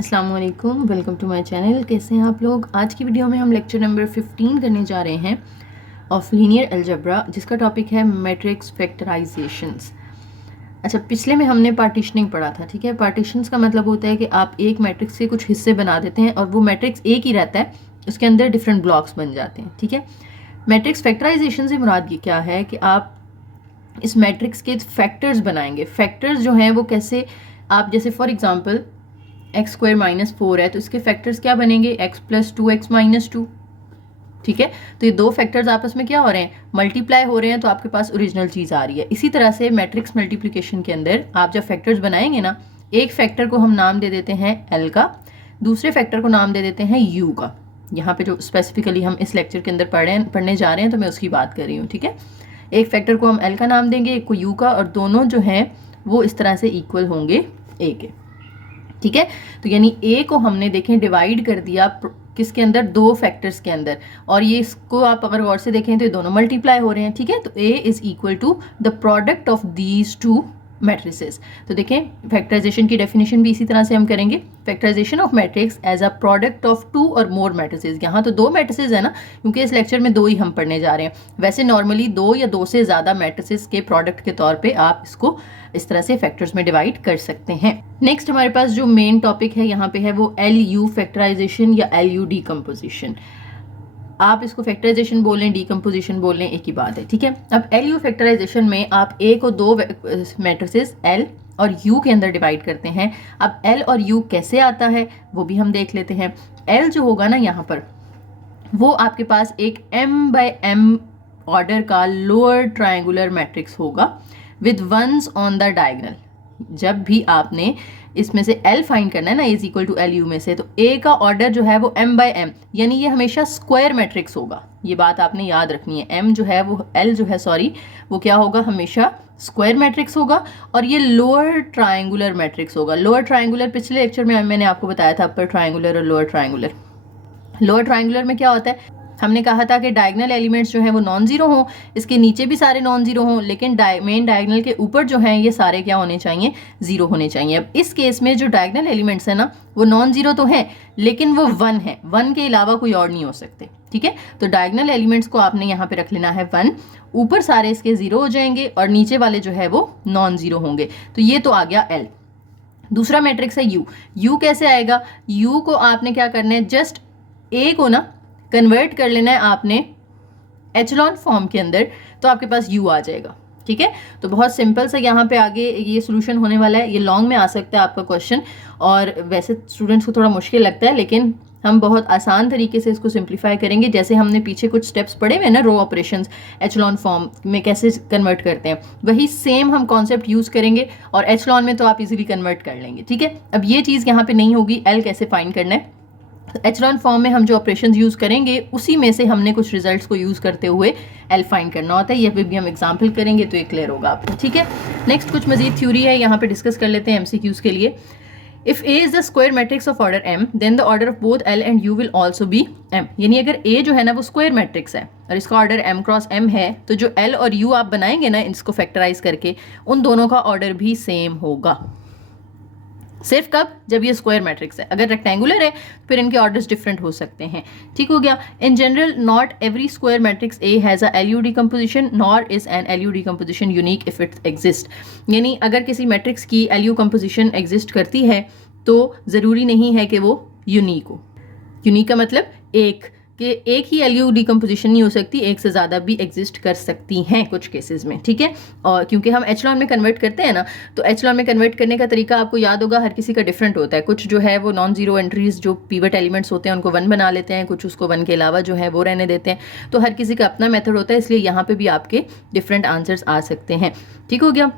अस्सलाम वालेकुम, welcome to my channel. कैसे हैं आप लोग। आज की वीडियो में हम लेक्चर नंबर 15 करने जा रहे हैं ऑफ लीनियर अलजेब्रा, जिसका टॉपिक है मैट्रिक्स फैक्टराइजेशंस। अच्छा, पिछले में हमने पार्टीशनिंग पढ़ा था। ठीक है, पार्टीशंस का मतलब होता है कि आप एक मैट्रिक्स के कुछ हिस्से बना देते हैं और वो मैट्रिक्स एक ही रहता है, उसके अंदर डिफरेंट ब्लॉक्स बन जाते हैं। ठीक है, मैट्रिक्स फैक्टराइजेशन से मुराद ये क्या है कि आप इस मैट्रिक्स के फैक्टर्स बनाएंगे। फैक्टर्स जो हैं वो कैसे, आप जैसे for example x square minus 4 है तो इसके फैक्टर्स क्या बनेंगे, एक्स प्लस 2x माइनस 2। ठीक है, तो ये दो फैक्टर्स आपस में क्या हो रहे हैं, मल्टीप्लाई हो रहे हैं, तो आपके पास ओरिजिनल चीज़ आ रही है। इसी तरह से मैट्रिक्स मल्टीप्लिकेशन के अंदर आप जब फैक्टर्स बनाएंगे ना, एक फैक्टर को हम नाम दे देते हैं एल का, दूसरे फैक्टर को नाम दे देते हैं यू का। यहाँ पे जो स्पेसिफिकली हम इस लेक्चर के अंदर पढ़ने जा रहे हैं तो मैं उसकी बात कर रही हूँ। ठीक है, एक फैक्टर को हम एल का नाम देंगे, एक को यू का, और दोनों जो हैं वो इस तरह से इक्वल होंगे ए के। ठीक है, तो यानी ए को हमने देखें डिवाइड कर दिया किसके अंदर, दो फैक्टर्स के अंदर, और ये इसको आप अगर गौर से देखें तो ये दोनों मल्टीप्लाई हो रहे हैं। ठीक है, तो A is equal to the product of these two matrices. तो देखें फैक्टराइजेशन की डेफिनेशन भी इसी तरह से हम करेंगे, factorization of matrix as a product of two और मोर मैट्रिसेस। यहाँ तो दो मैट्रिसेस है ना, क्योंकि इस लेक्चर में दो ही हम पढ़ने जा रहे हैं। वैसे नॉर्मली दो या दो से ज़्यादा मैट्रिसेस के प्रोडक्ट के तौर पे आप इसको इस तरह से फैक्टर्स में डिवाइड कर सकते हैं। नेक्स्ट हमारे पास जो मेन टॉपिक है यहाँ पे है वो एल यू फैक्टराइजेशन या एल यू डीकम्पोजिशन। आप इसको फैक्टराइजेशन बोल लें, डीकम्पोजिशन बोल लें, एक ही बात है। ठीक है, अब एल यू फैक्टराइजेशन में आप ए को दो मैट्रिसेस एल और यू के अंदर डिवाइड करते हैं। अब एल और यू कैसे आता है वो भी हम देख लेते हैं। एल जो होगा ना यहाँ पर, वो आपके पास एक m बाय m ऑर्डर का लोअर ट्रायंगुलर मैट्रिक्स होगा with ones on the diagonal. जब भी आपने इसमें से L फाइंड करना है ना, is equal to L U में से, तो A का ऑर्डर जो है वो m बाय m, यानी ये हमेशा स्क्वायर मैट्रिक्स होगा। ये बात आपने याद रखनी है, M जो है वो L जो है सॉरी वो क्या होगा, हमेशा स्क्वायर मैट्रिक्स होगा, और ये लोअर ट्रायंगुलर मैट्रिक्स होगा। लोअर ट्रायंगुलर पिछले लेक्चर में मैंने आपको बताया था, अपर ट्रायंगुलर और लोअर ट्रायंगुलर। लोअर ट्रायंगुलर में क्या होता है, हमने कहा था कि डायगोनल एलिमेंट्स जो हैं वो नॉन जीरो हों, इसके नीचे भी सारे नॉन जीरो हों, लेकिन मेन डायगोनल के ऊपर जो हैं ये सारे क्या होने चाहिए, जीरो होने चाहिए। अब इस केस में जो डायगोनल एलिमेंट्स हैं ना वो नॉन जीरो तो हैं, लेकिन वो वन है, वन के अलावा कोई और नहीं हो सकते। ठीक है, तो डायगोनल एलिमेंट्स को आपने यहाँ पे रख लेना है वन, ऊपर सारे इसके जीरो हो जाएंगे और नीचे वाले जो है वो नॉन जीरो होंगे। तो ये तो आ गया एल। दूसरा मैट्रिक्स है यू। यू कैसे आएगा, यू को आपने क्या करना है, जस्ट ए को ना कन्वर्ट कर लेना है आपने एचलॉन फॉर्म के अंदर, तो आपके पास यू आ जाएगा। ठीक है, तो बहुत सिंपल सा यहाँ पे आगे ये सोल्यूशन होने वाला है। ये लॉन्ग में आ सकता है आपका क्वेश्चन, और वैसे स्टूडेंट्स को थोड़ा मुश्किल लगता है, लेकिन हम बहुत आसान तरीके से इसको सिंप्लीफाई करेंगे। जैसे हमने पीछे कुछ स्टेप्स पढ़े हुए ना, रो ऑपरेशंस एचलॉन फॉर्म में कैसे कन्वर्ट करते हैं, वही सेम हम कॉन्सेप्ट यूज़ करेंगे, और एचलॉन में तो आप इजीली कन्वर्ट कर लेंगे। ठीक है, अब ये चीज़ यहाँ पे नहीं होगी, एल कैसे फाइंड करना है। एचलॉन फॉर्म में हम जो ऑपरेशंस यूज़ करेंगे उसी में से हमने कुछ रिजल्ट्स को यूज़ करते हुए एल फाइंड करना होता है। ये भी हम एग्जांपल करेंगे तो ये क्लियर होगा आपको। ठीक है, नेक्स्ट कुछ मजीद थ्योरी है यहाँ पे डिस्कस कर लेते हैं एमसीक्यूज़ के लिए। If A is the square matrix of order m, then the order of both L and U will also be m। यानी अगर A जो है ना वो स्क्वायर मैट्रिक्स है और इसका ऑर्डर m क्रॉस m है, तो जो L और U आप बनाएंगे ना इसको फैक्टराइज करके, उन दोनों का ऑर्डर भी सेम होगा। सिर्फ कब, जब ये स्क्वायर मैट्रिक्स है। अगर रेक्टेंगुलर है फिर इनके ऑर्डर्स डिफरेंट हो सकते हैं। ठीक हो गया। In general not every square matrix A has a LU decomposition, nor is an LU decomposition unique if it exist. यानी अगर किसी मैट्रिक्स की एलयू कंपोजिशन एग्जिस्ट करती है तो ज़रूरी नहीं है कि वो यूनिक हो। यूनिक का मतलब एक ही एलयू डीकम्पोजिशन नहीं हो सकती, एक से ज़्यादा भी एग्जिस्ट कर सकती हैं कुछ केसेस में। ठीक है, और क्योंकि हम एचलॉन में कन्वर्ट करते हैं ना, तो एचलॉन में कन्वर्ट करने का तरीका आपको याद होगा, हर किसी का डिफरेंट होता है। कुछ जो है वो नॉन जीरो एंट्रीज जो पीवट एलिमेंट्स होते हैं उनको वन बना लेते हैं, कुछ उसको वन के अलावा जो है वो रहने देते हैं। तो हर किसी का अपना मेथड होता है, इसलिए यहाँ पे भी आपके डिफरेंट आंसर्स आ सकते हैं। ठीक हो गया,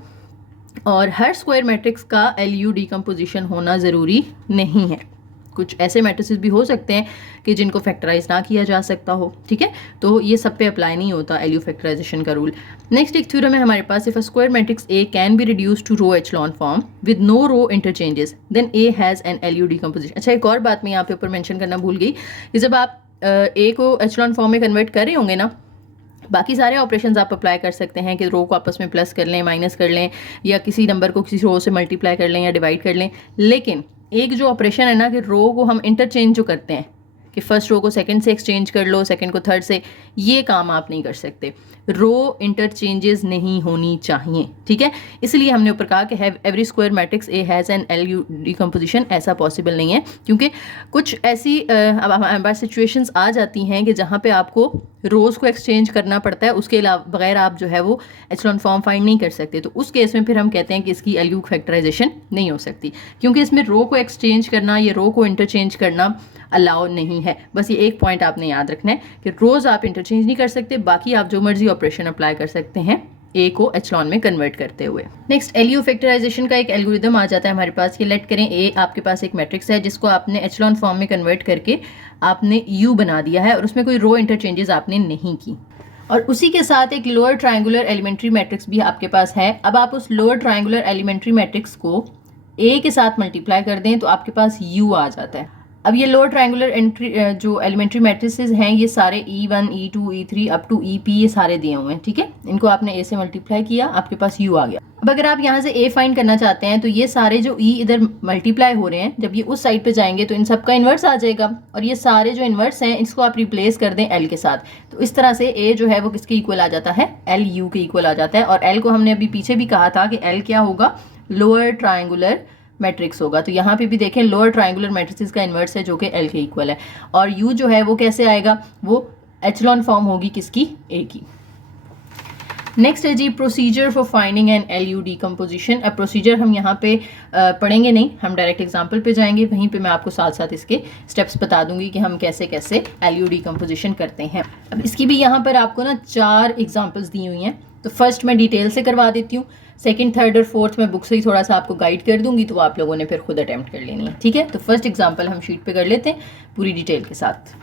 और हर स्क्वायर मैट्रिक्स का एलयू डीकम्पोजिशन होना ज़रूरी नहीं है। कुछ ऐसे मैट्रिसेस भी हो सकते हैं कि जिनको फैक्टराइज ना किया जा सकता हो। ठीक है, तो ये सब पे अप्लाई नहीं होता एलयू फैक्टराइजेशन का रूल। नेक्स्ट एक थ्योरम है हमारे पास, if a square matrix A can be reduce to row echelon form with no row interchanges, then A has an LU decomposition. अच्छा, एक और बात मैं यहाँ पे ऊपर मेंशन करना भूल गई कि जब आप ए को एचलॉन फॉर्म में कन्वर्ट कर रहे होंगे ना, बाकी सारे ऑपरेशंस आप अप्लाई कर सकते हैं कि रो को आपस में प्लस कर लें, माइनस कर लें, या किसी नंबर को किसी रो से मल्टीप्लाई कर लें या डिवाइड कर लें। लेकिन एक जो ऑपरेशन है ना कि रो को हम इंटरचेंज जो करते हैं कि फर्स्ट रो को सेकंड से एक्सचेंज कर लो, सेकंड को थर्ड से, ये काम आप नहीं कर सकते। रो इंटरचेंजेस नहीं होनी चाहिए, ठीक है। इसलिए हमने ऊपर कहा कि have every square matrix A has N L U decomposition, ऐसा पॉसिबल नहीं है, क्योंकि कुछ ऐसी अब हमारे पास सिचुएशंस आ जाती हैं कि जहाँ पे आपको रोज़ को एक्सचेंज करना पड़ता है, उसके अलावा बगैर आप जो है वो एचलॉन फॉर्म फाइंड नहीं कर सकते। तो उस केस में फिर हम कहते हैं कि इसकी एल यू फैक्टराइजेशन नहीं हो सकती, क्योंकि इसमें रो को एक्सचेंज करना या रो को इंटरचेंज करना अलाउ नहीं है। बस ये एक पॉइंट आपने याद रखना है कि रोज़ आप इंटरचेंज नहीं कर सकते, बाकी आप जो मर्जी ऑपरेशन अप्लाई कर सकते हैं ए को एचलॉन में कन्वर्ट करते हुए। नेक्स्ट एलयू फैक्टराइजेशन का एक एल्गोरिदम आ जाता है हमारे पास कि लेट करें ए आपके पास एक मैट्रिक्स है जिसको आपने एचलॉन फॉर्म में कन्वर्ट करके आपने यू बना दिया है और उसमें कोई रो इंटरचेंजेस आपने नहीं की, और उसी के साथ एक लोअर ट्रायंगुलर एलिमेंट्री मैट्रिक्स भी आपके पास है। अब आप उस लोअर ट्रायंगुलर एलिमेंट्री मैट्रिक्स को ए के साथ मल्टीप्लाई कर दें तो आपके पास यू आ जाता है। अब ये लोअर ट्रायंगुलर एंट्री जो एलिमेंट्री मैट्रिसेस हैं ये सारे E1, E2, E3 up to EP ये सारे दिए हुए हैं, ठीक है। इनको आपने ए से मल्टीप्लाई किया, आपके पास यू आ गया। अब अगर आप यहाँ से ए फाइंड करना चाहते हैं तो ये सारे जो ई इधर मल्टीप्लाई हो रहे हैं, जब ये उस साइड पे जाएंगे तो इन सब का इन्वर्स आ जाएगा, और ये सारे जो इन्वर्स हैं इसको आप रिप्लेस कर दें एल के साथ। तो इस तरह से ए जो है वो किसके इक्वल आ जाता है, एल यू के इक्वल आ जाता है। और एल को हमने अभी पीछे भी कहा था कि एल क्या होगा, लोअर ट्रायंगुलर मैट्रिक्स होगा। तो यहाँ पे भी देखें लोअर ट्रायंगुलर मैट्रिक्स का इन्वर्स है जो कि एल के इक्वल है, और यू जो है वो कैसे आएगा, वो एचलॉन फॉर्म होगी किसकी, ए की। नेक्स्ट है जी procedure for finding an L U decomposition. अब प्रोसीजर हम यहाँ पे पढ़ेंगे नहीं, हम डायरेक्ट एग्जाम्पल पे जाएंगे, वहीं पे मैं आपको साथ साथ इसके स्टेप्स बता दूंगी कि हम कैसे कैसे एल यू डिकम्पोजिशन करते हैं। अब इसकी भी यहाँ पर आपको ना 4 एग्जाम्पल्स दी हुई हैं, तो फर्स्ट मैं डिटेल से करवा देती हूँ, सेकंड, थर्ड और फोर्थ में बुक से ही थोड़ा सा आपको गाइड कर दूंगी, तो आप लोगों ने फिर खुद अटेम्प्ट कर लेनी है, ठीक है। तो फर्स्ट एग्जांपल हम शीट पे कर लेते हैं पूरी डिटेल के साथ।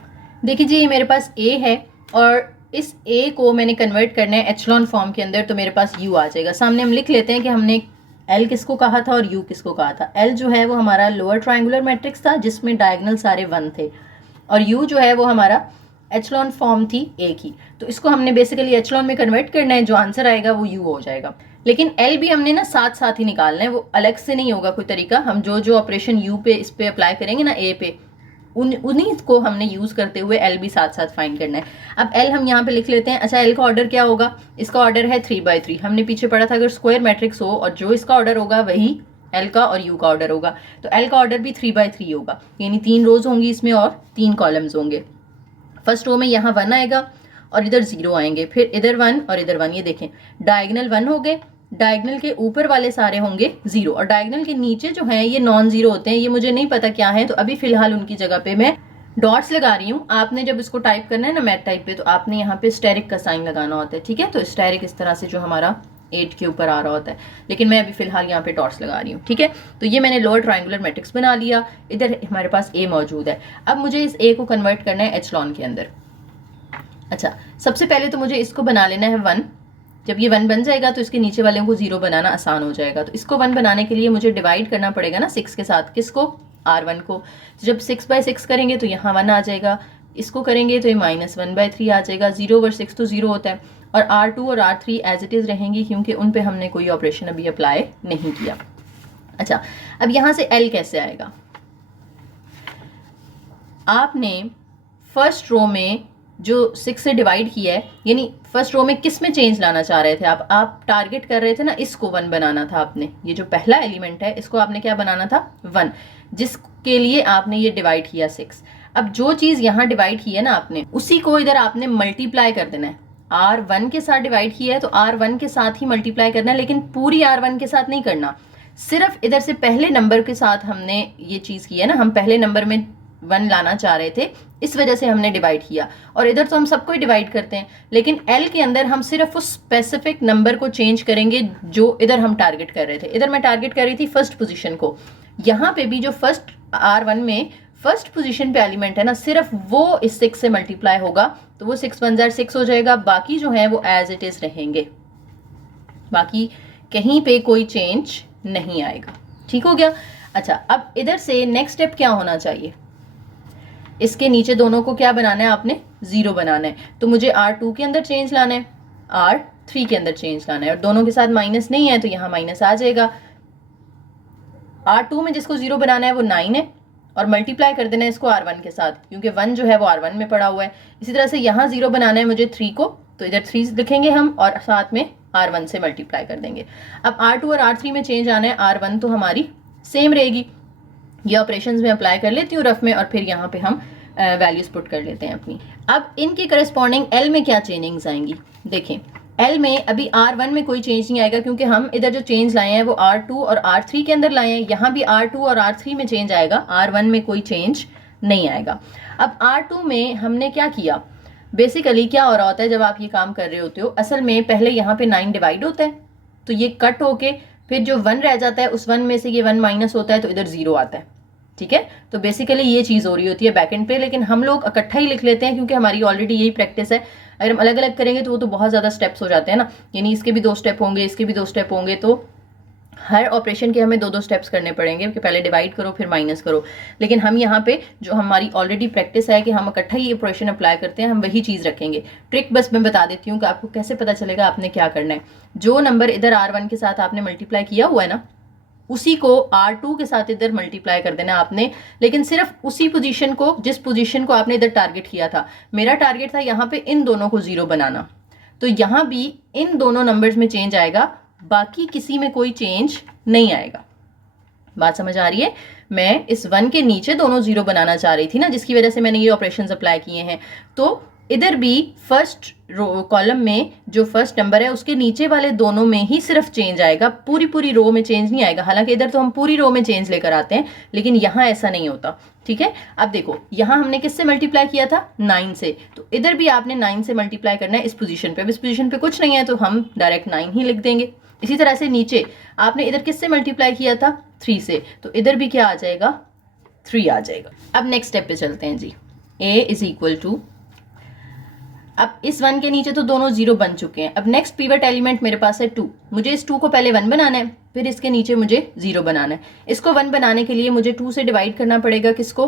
देखिए जी, मेरे पास ए है और इस ए को मैंने कन्वर्ट करना है एचलॉन फॉर्म के अंदर, तो मेरे पास यू आ जाएगा। सामने हम लिख लेते हैं कि हमने एल किसको कहा था और यू किसको कहा था। एल जो है वो हमारा लोअर ट्रायंगुलर मैट्रिक्स था जिसमें डायगोनल सारे 1 थे, और यू जो है वो हमारा एचलॉन फॉर्म थी ए की। तो इसको हमने बेसिकली एचलॉन में कन्वर्ट करना है, जो आंसर आएगा वो यू हो जाएगा। लेकिन एल भी हमने ना साथ साथ ही निकालना है, वो अलग से नहीं होगा कोई तरीका। हम जो जो ऑपरेशन यू पे इस पे अप्लाई करेंगे ना ए पे, उन्हीं को हमने यूज करते हुए एल भी साथ साथ फाइंड करना है। अब एल हम यहाँ पे लिख लेते हैं। अच्छा, एल का ऑर्डर क्या होगा, इसका ऑर्डर है 3/3। हमने पीछे पढ़ा था अगर स्क्वायर मैट्रिक्स हो और जो इसका ऑर्डर होगा वही एल का और यू का ऑर्डर होगा, तो एल का ऑर्डर भी 3/3 होगा, यानी 3 रोज होंगी इसमें और 3 कॉलम्स होंगे। फर्स्ट रो में यहाँ 1 आएगा और इधर 0 आएंगे, फिर इधर 1 और इधर 1। ये देखें डायगोनल 1 हो गए, डायगोनल के ऊपर वाले सारे होंगे 0, और डायगोनल के नीचे जो हैं ये नॉन जीरो होते हैं, ये मुझे नहीं पता क्या है, तो अभी फिलहाल उनकी जगह पे मैं डॉट्स लगा रही हूँ। आपने जब इसको टाइप करना है ना मैथ टाइप पे, तो आपने यहाँ पे स्टेरिक का साइन लगाना होता है, ठीक है। तो स्टेरिक इस तरह से जो हमारा 8 के ऊपर आ रहा होता है, लेकिन मैं अभी फिलहाल यहाँ पे डॉट्स लगा रही हूँ, ठीक है। तो ये मैंने लोअर ट्रायंगुलर मैट्रिक्स बना लिया, इधर हमारे पास ए मौजूद है। अब मुझे इस ए को कन्वर्ट करना है एचलॉन के अंदर। अच्छा, सबसे पहले तो मुझे इसको बना लेना है 1। जब ये 1 बन जाएगा तो इसके नीचे वाले को 0 बनाना आसान हो जाएगा। तो इसको 1 बनाने के लिए मुझे डिवाइड करना पड़ेगा ना 6 के साथ, किसको, R1 को। तो जब 6/6 करेंगे तो यहाँ 1 आ जाएगा, इसको करेंगे तो ये -1/3 आ जाएगा। 0 ओवर 6 तो 0 होता है, और R2 और R3 एज इट इज़ रहेंगी क्योंकि उन पे हमने कोई ऑपरेशन अभी अप्लाई नहीं किया। अच्छा, अब यहाँ से L कैसे आएगा, आपने फर्स्ट रो में जो 6 से डिवाइड किया है, यानी फर्स्ट रो में किस में चेंज लाना चाह रहे थे आप टारगेट कर रहे थे ना, इसको 1 बनाना था आपने। ये जो पहला एलिमेंट है इसको आपने क्या बनाना था, 1, जिसके लिए आपने ये डिवाइड किया 6। अब जो चीज यहाँ डिवाइड की है ना आपने, उसी को इधर आपने मल्टीप्लाई कर देना है। R1 के साथ डिवाइड किया है तो R1 के साथ ही मल्टीप्लाई करना है, लेकिन पूरी R1 के साथ नहीं करना, सिर्फ इधर से पहले नंबर के साथ हमने ये चीज की है ना। हम पहले नंबर में 1 लाना चाह रहे थे, इस वजह से हमने डिवाइड किया। और इधर तो हम सबको ही डिवाइड करते हैं, लेकिन L के अंदर हम सिर्फ उस स्पेसिफिक नंबर को चेंज करेंगे जो इधर हम टारगेट कर रहे थे। इधर मैं टारगेट कर रही थी फर्स्ट पोजीशन को, यहाँ पे भी जो फर्स्ट R1 में फर्स्ट पोजीशन पे एलिमेंट है ना, सिर्फ वो इस 6 से मल्टीप्लाई होगा, तो वो 6 1 जार 6 हो जाएगा। बाकी जो है वो एज इट इज रहेंगे, बाकी कहीं पे कोई चेंज नहीं आएगा, ठीक हो गया। अच्छा, अब इधर से नेक्स्ट स्टेप क्या होना चाहिए, इसके नीचे दोनों को क्या बनाना है, आपने 0 बनाना है। तो मुझे R2 के अंदर चेंज लाना है, R3 के अंदर चेंज लाना है, और दोनों के साथ माइनस नहीं है तो यहाँ माइनस आ जाएगा। R2 में जिसको 0 बनाना है वो 9 है और मल्टीप्लाई कर देना है इसको R1 के साथ, क्योंकि 1 जो है वो R1 में पड़ा हुआ है। इसी तरह से यहाँ 0 बनाना है मुझे 3 को, तो इधर 3 लिखेंगे हम और साथ में R1 से मल्टीप्लाई कर देंगे। अब R2 और R3 में चेंज आना है, R1 तो हमारी सेम रहेगी। ये ऑपरेशंस में अप्लाई कर लेती हूँ रफ में, और फिर यहाँ पे हम वैल्यूज पुट कर लेते हैं अपनी। अब इनके करस्पॉन्डिंग L में क्या चेंजिंग्स आएंगी, देखें L में अभी R1 में कोई चेंज नहीं आएगा, क्योंकि हम इधर जो चेंज लाए हैं वो R2 और R3 के अंदर लाए हैं। यहाँ भी R2 और R3 में चेंज आएगा, R1 में कोई चेंज नहीं आएगा। अब R2 में हमने क्या किया, बेसिकली क्या हो रहा होता है जब आप ये काम कर रहे होते हो, असल में पहले यहाँ पे 9 डिवाइड होता है, तो ये कट होके फिर जो 1 रह जाता है उस 1 में से ये 1 माइनस होता है, तो इधर 0 आता है। ठीक है, तो बेसिकली ये चीज़ हो रही होती है बैक एंड पे, लेकिन हम लोग इकट्ठा ही लिख लेते हैं क्योंकि हमारी ऑलरेडी यही प्रैक्टिस है। अगर हम अलग अलग करेंगे तो वो तो बहुत ज़्यादा स्टेप्स हो जाते हैं ना, यानी इसके भी 2 स्टेप होंगे, इसके भी 2 स्टेप होंगे, तो हर ऑपरेशन के हमें 2-2 स्टेप्स करने पड़ेंगे कि पहले डिवाइड करो फिर माइनस करो। लेकिन हम यहाँ पे जो हमारी ऑलरेडी प्रैक्टिस है कि हम इकट्ठा ही ऑपरेशन अप्लाई करते हैं, हम वही चीज़ रखेंगे। ट्रिक बस मैं बता देती हूँ कि आपको कैसे पता चलेगा आपने क्या करना है। जो नंबर इधर R1 के साथ आपने मल्टीप्लाई किया हुआ है ना, उसी को R2 के साथ इधर मल्टीप्लाई कर देना आपने, लेकिन सिर्फ उसी पोजीशन को, जिस पोजीशन को आपने इधर टारगेट किया था। मेरा टारगेट था यहाँ पे इन दोनों को 0 बनाना, तो यहाँ भी इन दोनों नंबर्स में चेंज आएगा, बाकी किसी में कोई चेंज नहीं आएगा। बात समझ आ रही है? मैं इस 1 के नीचे दोनों 0 बनाना चाह रही थी ना, जिसकी वजह से मैंने ये ऑपरेशंस अप्लाई किए हैं। तो इधर भी फर्स्ट कॉलम में जो फर्स्ट नंबर है उसके नीचे वाले दोनों में ही सिर्फ चेंज आएगा, पूरी रो में चेंज नहीं आएगा। हालांकि इधर तो हम पूरी रो में चेंज लेकर आते हैं, लेकिन यहाँ ऐसा नहीं होता। ठीक है, अब देखो यहाँ हमने किससे मल्टीप्लाई किया था, 9 से, तो इधर भी आपने 9 से मल्टीप्लाई करना है इस पोजीशन पे। अब इस पोजीशन पे कुछ नहीं है तो हम डायरेक्ट 9 ही लिख देंगे। इसी तरह से नीचे आपने इधर किससे मल्टीप्लाई किया था, 3 से, तो इधर भी क्या आ जाएगा, 3 आ जाएगा। अब नेक्स्ट स्टेप पे चलते हैं जी। a इज इक्वल टू, अब इस 1 के नीचे तो दोनों 0 बन चुके हैं। अब नेक्स्ट पिवट एलिमेंट मेरे पास है 2, मुझे इस 2 को पहले 1 बनाना है, फिर इसके नीचे मुझे 0 बनाना है। इसको 1 बनाने के लिए मुझे 2 से डिवाइड करना पड़ेगा, किसको,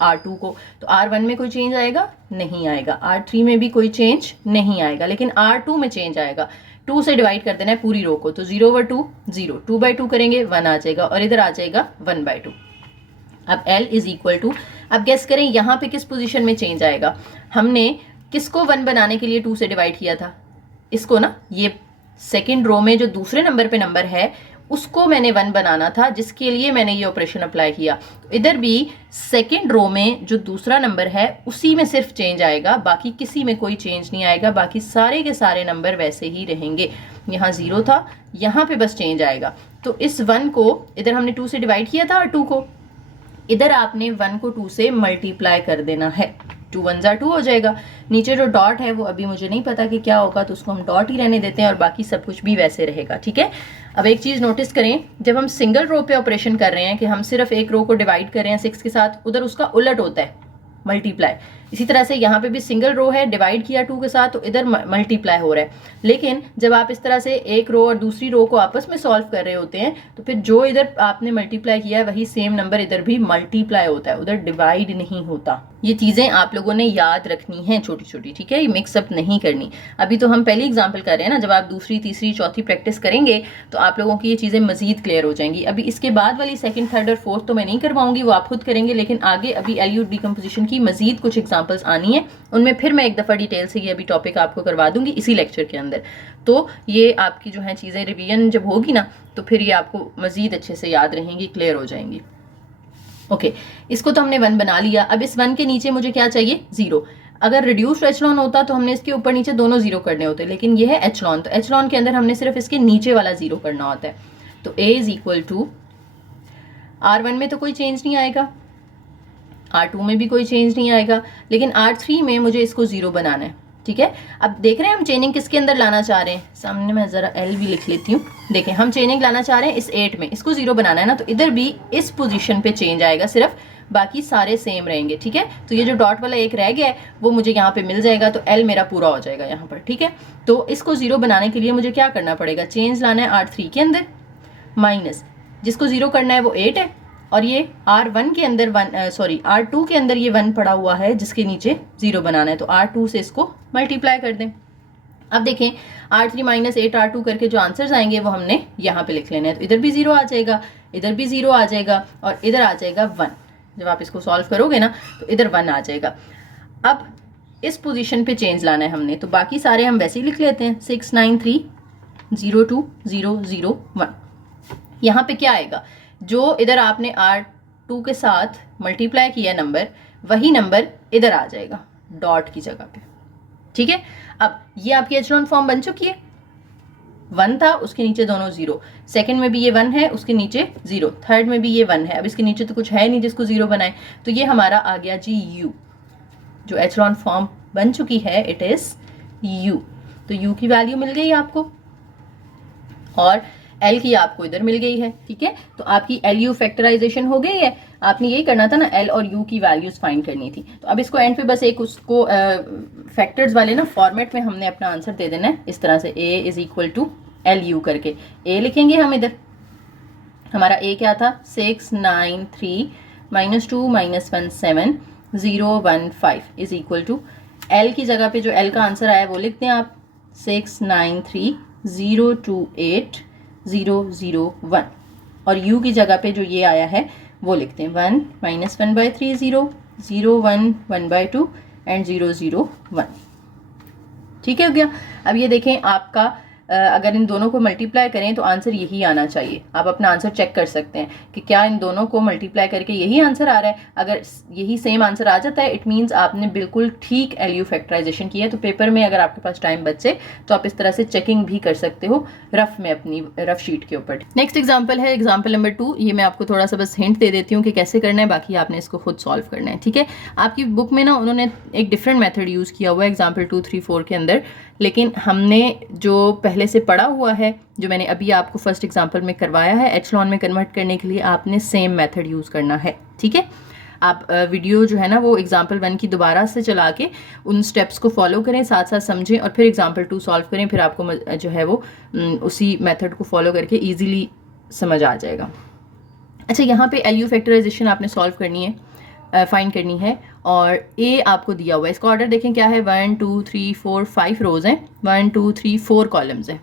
R2 को। तो R1 में कोई चेंज आएगा, नहीं आएगा। R3 में भी कोई चेंज नहीं आएगा, लेकिन R2 में चेंज आएगा। 2 से डिवाइड कर देना है पूरी रो को, तो 0/2 0, 2/2 करेंगे 1 आ जाएगा, और इधर आ जाएगा 1/2। अब L इज इक्वल टू, अब गेस करें यहाँ पे किस पोजीशन में चेंज आएगा। हमने किसको 1 बनाने के लिए 2 से डिवाइड किया था, इसको ना, ये सेकंड रो में जो दूसरे नंबर पे नंबर है उसको मैंने 1 बनाना था, जिसके लिए मैंने ये ऑपरेशन अप्लाई किया। तो इधर भी सेकंड रो में जो दूसरा नंबर है उसी में सिर्फ चेंज आएगा, बाकी किसी में कोई चेंज नहीं आएगा, बाकी सारे के सारे नंबर वैसे ही रहेंगे। यहाँ 0 था, यहाँ पे बस चेंज आएगा। तो इस 1 को इधर हमने 2 से डिवाइड किया था, और 2 को इधर आपने 1 को 2 से मल्टीप्लाई कर देना है, 2 1 2 हो जाएगा। नीचे जो डॉट है वो अभी मुझे नहीं पता कि क्या होगा, तो उसको हम डॉट ही रहने देते हैं, और बाकी सब कुछ भी वैसे रहेगा। ठीक है, अब एक चीज़ नोटिस करें, जब हम सिंगल रो पे ऑपरेशन कर रहे हैं कि हम सिर्फ एक रो को डिवाइड कर रहे हैं 6 के साथ, उधर उसका उलट होता है, मल्टीप्लाई। इसी तरह से यहाँ पे भी सिंगल रो है, डिवाइड किया 2 के साथ, तो इधर मल्टीप्लाई हो रहा है। लेकिन जब आप इस तरह से एक रो और दूसरी रो को आपस में सॉल्व कर रहे होते हैं, तो फिर जो इधर आपने मल्टीप्लाई किया है वही सेम नंबर इधर भी मल्टीप्लाई होता है, उधर डिवाइड नहीं होता। ये चीज़ें आप लोगों ने याद रखनी है छोटी छोटी, ठीक है, ये मिक्सअप नहीं करनी। अभी तो हम पहली एग्जाम्पल कर रहे हैं ना, जब आप दूसरी तीसरी चौथी प्रैक्टिस करेंगे तो आप लोगों की ये चीज़ें मजीद क्लियर हो जाएंगी। अभी इसके बाद वाली सेकंड, थर्ड और फोर्थ तो मैं नहीं करवाऊंगी, वो आप खुद करेंगे, लेकिन आगे अभी एल्यूट डिकम्पोजिशन की मजीद कुछ एग्जाम्पल्स आनी है, उनमें फिर मैं एक दफ़ा डिटेल से ये अभी टॉपिक आपको करवा दूंगी इसी लेक्चर के अंदर। तो ये आपकी जो है चीज़ें रिवीजन जब होगी ना, तो फिर ये आपको मजीद अच्छे से याद रहेंगी, क्लियर हो जाएंगी। ओके, इसको तो हमने 1 बना लिया। अब इस 1 के नीचे मुझे क्या चाहिए, 0। अगर रिड्यूस्ड एचलॉन होता तो हमने इसके ऊपर नीचे दोनों 0 करने होते, लेकिन ये है एचलॉन, तो एचलॉन के अंदर हमने सिर्फ इसके नीचे वाला 0 करना होता है। तो a is equal to, R1 में तो कोई चेंज नहीं आएगा, R2 में भी कोई चेंज नहीं आएगा, लेकिन R3 में मुझे इसको 0 बनाना है। ठीक है, अब देख रहे हैं हम चेनिंग किसके अंदर लाना चाह रहे हैं, सामने मैं ज़रा L भी लिख लेती हूँ। देखें, हम चेनिंग लाना चाह रहे हैं इस 8 में, इसको 0 बनाना है ना, तो इधर भी इस पोजीशन पे चेंज आएगा सिर्फ, बाकी सारे सेम रहेंगे। ठीक है, तो ये जो डॉट वाला एक रह गया है वो मुझे यहाँ पे मिल जाएगा, तो L मेरा पूरा हो जाएगा यहाँ पर। ठीक है, तो इसको 0 बनाने के लिए मुझे क्या करना पड़ेगा, चेंज लाना है R3 के अंदर, माइनस जिसको 0 करना है वो 8 है, और ये R1 के अंदर R2 के अंदर ये 1 पड़ा हुआ है जिसके नीचे 0 बनाना है, तो R2 से इसको मल्टीप्लाई कर दें। अब देखें R3 माइनस 8R2 करके जो आंसर्स आएंगे वो हमने यहाँ पे लिख लेने हैं। तो इधर भी 0 आ जाएगा, इधर भी 0 आ जाएगा और इधर आ जाएगा 1। जब आप इसको सॉल्व करोगे ना तो इधर 1 आ जाएगा। अब इस पोजीशन पे चेंज लाना है हमने, तो बाकी सारे हम वैसे ही लिख लेते हैं 6 9 3 0 2 0 0 1। यहाँ पे क्या आएगा, जो इधर आपने R2 के साथ मल्टीप्लाई किया नंबर, वही नंबर इधर आ जाएगा डॉट की जगह पे। ठीक है, अब ये आपकी एचलॉन फॉर्म बन चुकी है। 1 था, उसके नीचे दोनों 0, सेकंड में भी ये 1 है, उसके नीचे 0, थर्ड में भी ये 1 है। अब इसके नीचे तो कुछ है नहीं जिसको 0 बनाए, तो ये हमारा आ गया जी U। जो एचलॉन फॉर्म बन चुकी है इट इज U। तो U की वैल्यू मिल गई आपको और L की आपको इधर मिल गई है। ठीक है, तो आपकी LU फैक्टराइजेशन हो गई है। आपने यही करना था ना, L और U की वैल्यूज फाइंड करनी थी। तो अब इसको एंड पे बस एक उसको फैक्टर्स वाले ना फॉर्मेट में हमने अपना आंसर दे देना है इस तरह से, A is equal to LU करके A लिखेंगे हम इधर। हमारा A क्या था, 6 9 3 -2 -1 7 0 1 5 इज इक्वल टू L की जगह पे जो L का आंसर आया वो लिखते हैं आप 6 9 3 0 2 8 0 0 1 और U की जगह पे जो ये आया है वो लिखते हैं 1 -1/3 0 0 1 1/2 एंड 0 0 1। ठीक है हो गया। अब ये देखें आपका अगर इन दोनों को मल्टीप्लाई करें तो आंसर यही आना चाहिए। आप अपना आंसर चेक कर सकते हैं कि क्या इन दोनों को मल्टीप्लाई करके यही आंसर आ रहा है। अगर यही सेम आंसर आ जाता है इट मीन्स आपने बिल्कुल ठीक LU फैक्टराइजेशन किया है। तो पेपर में अगर आपके पास टाइम बचे तो आप इस तरह से चेकिंग भी कर सकते हो रफ में, अपनी रफ शीट के ऊपर। नेक्स्ट एग्जाम्पल है एग्जाम्पल नंबर 2। ये मैं आपको थोड़ा सा बस हिंट दे देती हूँ कि कैसे करना है, बाकी आपने इसको खुद सॉल्व करना है। ठीक है, आपकी बुक में ना उन्होंने एक डिफरेंट मेथड यूज़ किया हुआ है एग्जाम्पल 2 3 4 के अंदर, लेकिन हमने जो पहले से पढ़ा हुआ है, जो मैंने अभी आपको फर्स्ट एग्जांपल में करवाया है, एचलॉन में कन्वर्ट करने के लिए आपने सेम मेथड यूज़ करना है। ठीक है, आप वीडियो जो है ना वो एग्जांपल 1 की दोबारा से चला के उन स्टेप्स को फॉलो करें, साथ साथ समझें और फिर एग्जांपल 2 सॉल्व करें। फिर आपको जो है वो उसी मेथड को फॉलो करके ईजिली समझ आ जाएगा। अच्छा, यहाँ पे LU फैक्टराइजेशन आपने सॉल्व करनी है, फाइंड करनी है और A आपको दिया हुआ है। इसका ऑर्डर देखें क्या है, 1 2 3 4 5 रोज हैं, 1 2 3 4 कॉलम्स हैं,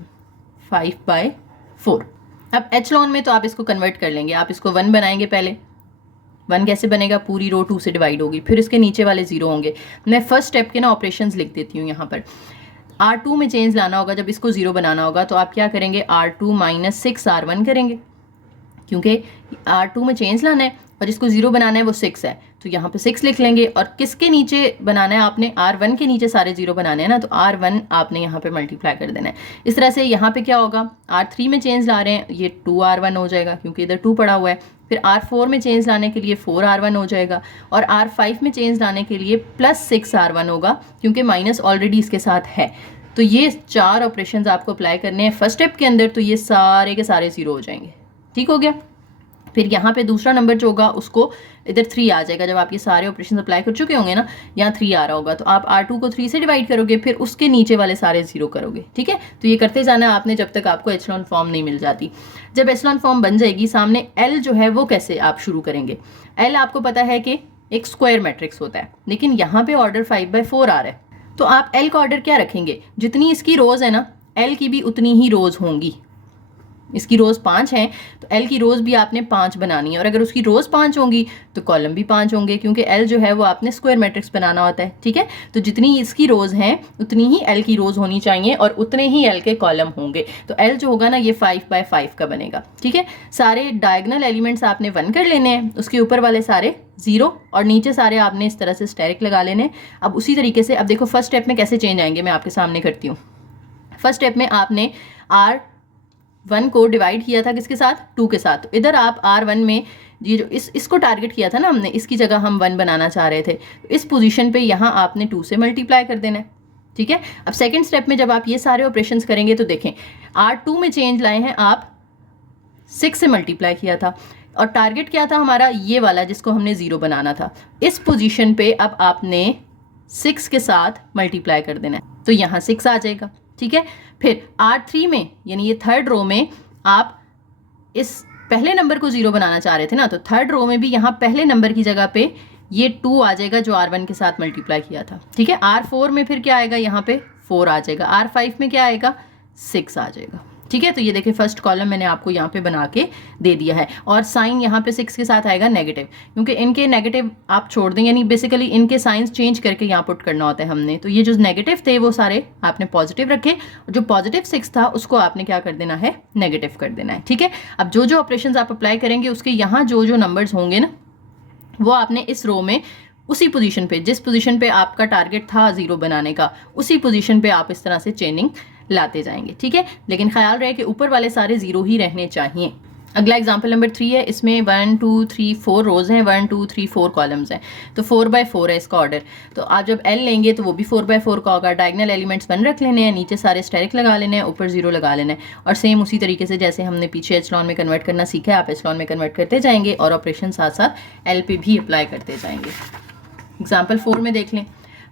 5/4। अब एचलॉन में तो आप इसको कन्वर्ट कर लेंगे, आप इसको 1 बनाएंगे पहले। 1 कैसे बनेगा, पूरी रो 2 से डिवाइड होगी, फिर इसके नीचे वाले 0 होंगे। मैं फर्स्ट स्टेप के ना ऑपरेशंस लिख देती हूँ यहाँ पर। R2 में चेंज लाना होगा, जब इसको 0 बनाना होगा तो आप क्या करेंगे, R2 - 6R1 करेंगे, क्योंकि R2 में चेंज लाना है और जिसको 0 बनाना है वो 6 है, तो यहाँ पे 6 लिख लेंगे। और किसके नीचे बनाना है आपने, R1 के नीचे सारे 0 बनाने हैं ना, तो R1 आपने यहाँ पे मल्टीप्लाई कर देना है। इस तरह से यहाँ पे क्या होगा, R3 में चेंज ला रहे हैं, ये 2R1 हो जाएगा क्योंकि इधर 2 पड़ा हुआ है। फिर R4 में चेंज लाने के लिए 4R1 हो जाएगा और R5 में चेंज लाने के लिए +6R1 होगा क्योंकि माइनस ऑलरेडी इसके साथ है। तो ये 4 ऑपरेशंस आपको अप्लाई करने हैं फर्स्ट स्टेप के अंदर, तो ये सारे के सारे 0 हो जाएंगे। ठीक हो गया। फिर यहाँ पे दूसरा नंबर जो होगा उसको इधर 3 आ जाएगा। जब आप ये सारे ऑपरेशन अप्लाई कर चुके होंगे ना, यहाँ 3 आ रहा होगा, तो आप R2 को 3 से डिवाइड करोगे, फिर उसके नीचे वाले सारे 0 करोगे। ठीक है, तो ये करते जाना है आपने जब तक आपको एचलॉन फॉर्म नहीं मिल जाती। जब एचलॉन फॉर्म बन जाएगी, सामने L जो है वो कैसे आप शुरू करेंगे। L आपको पता है कि एक स्क्वायर मैट्रिक्स होता है, लेकिन यहाँ पे ऑर्डर 5/4 आ रहा है, तो आप L का ऑर्डर क्या रखेंगे, जितनी इसकी रोज है ना L की भी उतनी ही रोज होंगी। इसकी रोज 5 हैं तो L की रोज भी आपने 5 बनानी है, और अगर उसकी रोज 5 होंगी तो कॉलम भी 5 होंगे, क्योंकि L जो है वो आपने स्क्वायर मैट्रिक्स बनाना होता है। ठीक है, तो जितनी इसकी रोज हैं उतनी ही L की रोज होनी चाहिए और उतने ही L के कॉलम होंगे। तो L जो होगा ना ये 5/5 का बनेगा। ठीक है, सारे डायगोनल एलिमेंट्स आपने 1 कर लेने हैं, उसके ऊपर वाले सारे 0 और नीचे सारे आपने इस तरह से स्टेरिक लगा लेने। अब उसी तरीके से अब देखो फर्स्ट स्टेप में कैसे चेंज आएंगे, मैं आपके सामने करती हूँ। फर्स्ट स्टेप में आपने R1 को डिवाइड किया था किसके साथ, 2 के साथ, तो इधर आप R1 में ये जो इसको टारगेट किया था ना हमने, इसकी जगह हम 1 बनाना चाह रहे थे, तो इस पोजीशन पे यहाँ आपने 2 से मल्टीप्लाई कर देना है। ठीक है, अब सेकंड स्टेप में जब आप ये सारे ऑपरेशंस करेंगे तो देखें R2 में चेंज लाए हैं आप 6 से मल्टीप्लाई किया था, और टारगेट क्या था हमारा, ये वाला जिसको हमने 0 बनाना था। इस पोजीशन पे अब आपने 6 के साथ मल्टीप्लाई कर देना है, तो यहाँ 6 आ जाएगा। ठीक है, फिर R3 में यानी ये थर्ड रो में आप इस पहले नंबर को 0 बनाना चाह रहे थे ना, तो थर्ड रो में भी यहाँ पहले नंबर की जगह पे ये 2 आ जाएगा जो R1 के साथ मल्टीप्लाई किया था। ठीक है, R4 में फिर क्या आएगा, यहाँ पे 4 आ जाएगा, R5 में क्या आएगा 6 आ जाएगा। ठीक है, तो ये देखिए फर्स्ट कॉलम मैंने आपको यहाँ पे बना के दे दिया है और साइन यहाँ पे 6 के साथ आएगा नेगेटिव, क्योंकि इनके नेगेटिव आप छोड़ दें, यानी बेसिकली इनके साइंस चेंज करके यहाँ पुट करना होता है हमने। तो ये जो नेगेटिव थे वो सारे आपने पॉजिटिव रखे, जो पॉजिटिव 6 था उसको आपने क्या कर देना है, नेगेटिव कर देना है। ठीक है, अब जो जो ऑपरेशंस आप अप्लाई करेंगे उसके यहाँ जो जो नंबर्स होंगे ना, वो आपने इस रो में उसी पोजीशन पे, जिस पोजीशन पे आपका टारगेट था 0 बनाने का, उसी पोजीशन पे आप इस तरह से चेनिंग लाते जाएंगे। ठीक है, लेकिन ख्याल रहे कि ऊपर वाले सारे 0 ही रहने चाहिए। अगला एग्जांपल नंबर 3 है, इसमें 1 2 3 4 रोज हैं, 1 2 3 4 कॉलम्स हैं, तो 4/4 है इसका ऑर्डर। तो आप जब L लेंगे तो वो भी 4/4 का होगा। डायगोनल एलिमेंट्स 1 रख लेने हैं, नीचे सारे स्टेरिक लगा लेने हैं, ऊपर 0 लगा लेना है, और सेम उसी तरीके से जैसे हमने पीछे एचलॉन में कन्वर्ट करना सीखा है, आप एचलॉन में कन्वर्ट करते जाएंगे और ऑपरेशन साथ साथ L पे भी अप्लाई करते जाएंगे। एग्जाम्पल 4 में देख लें,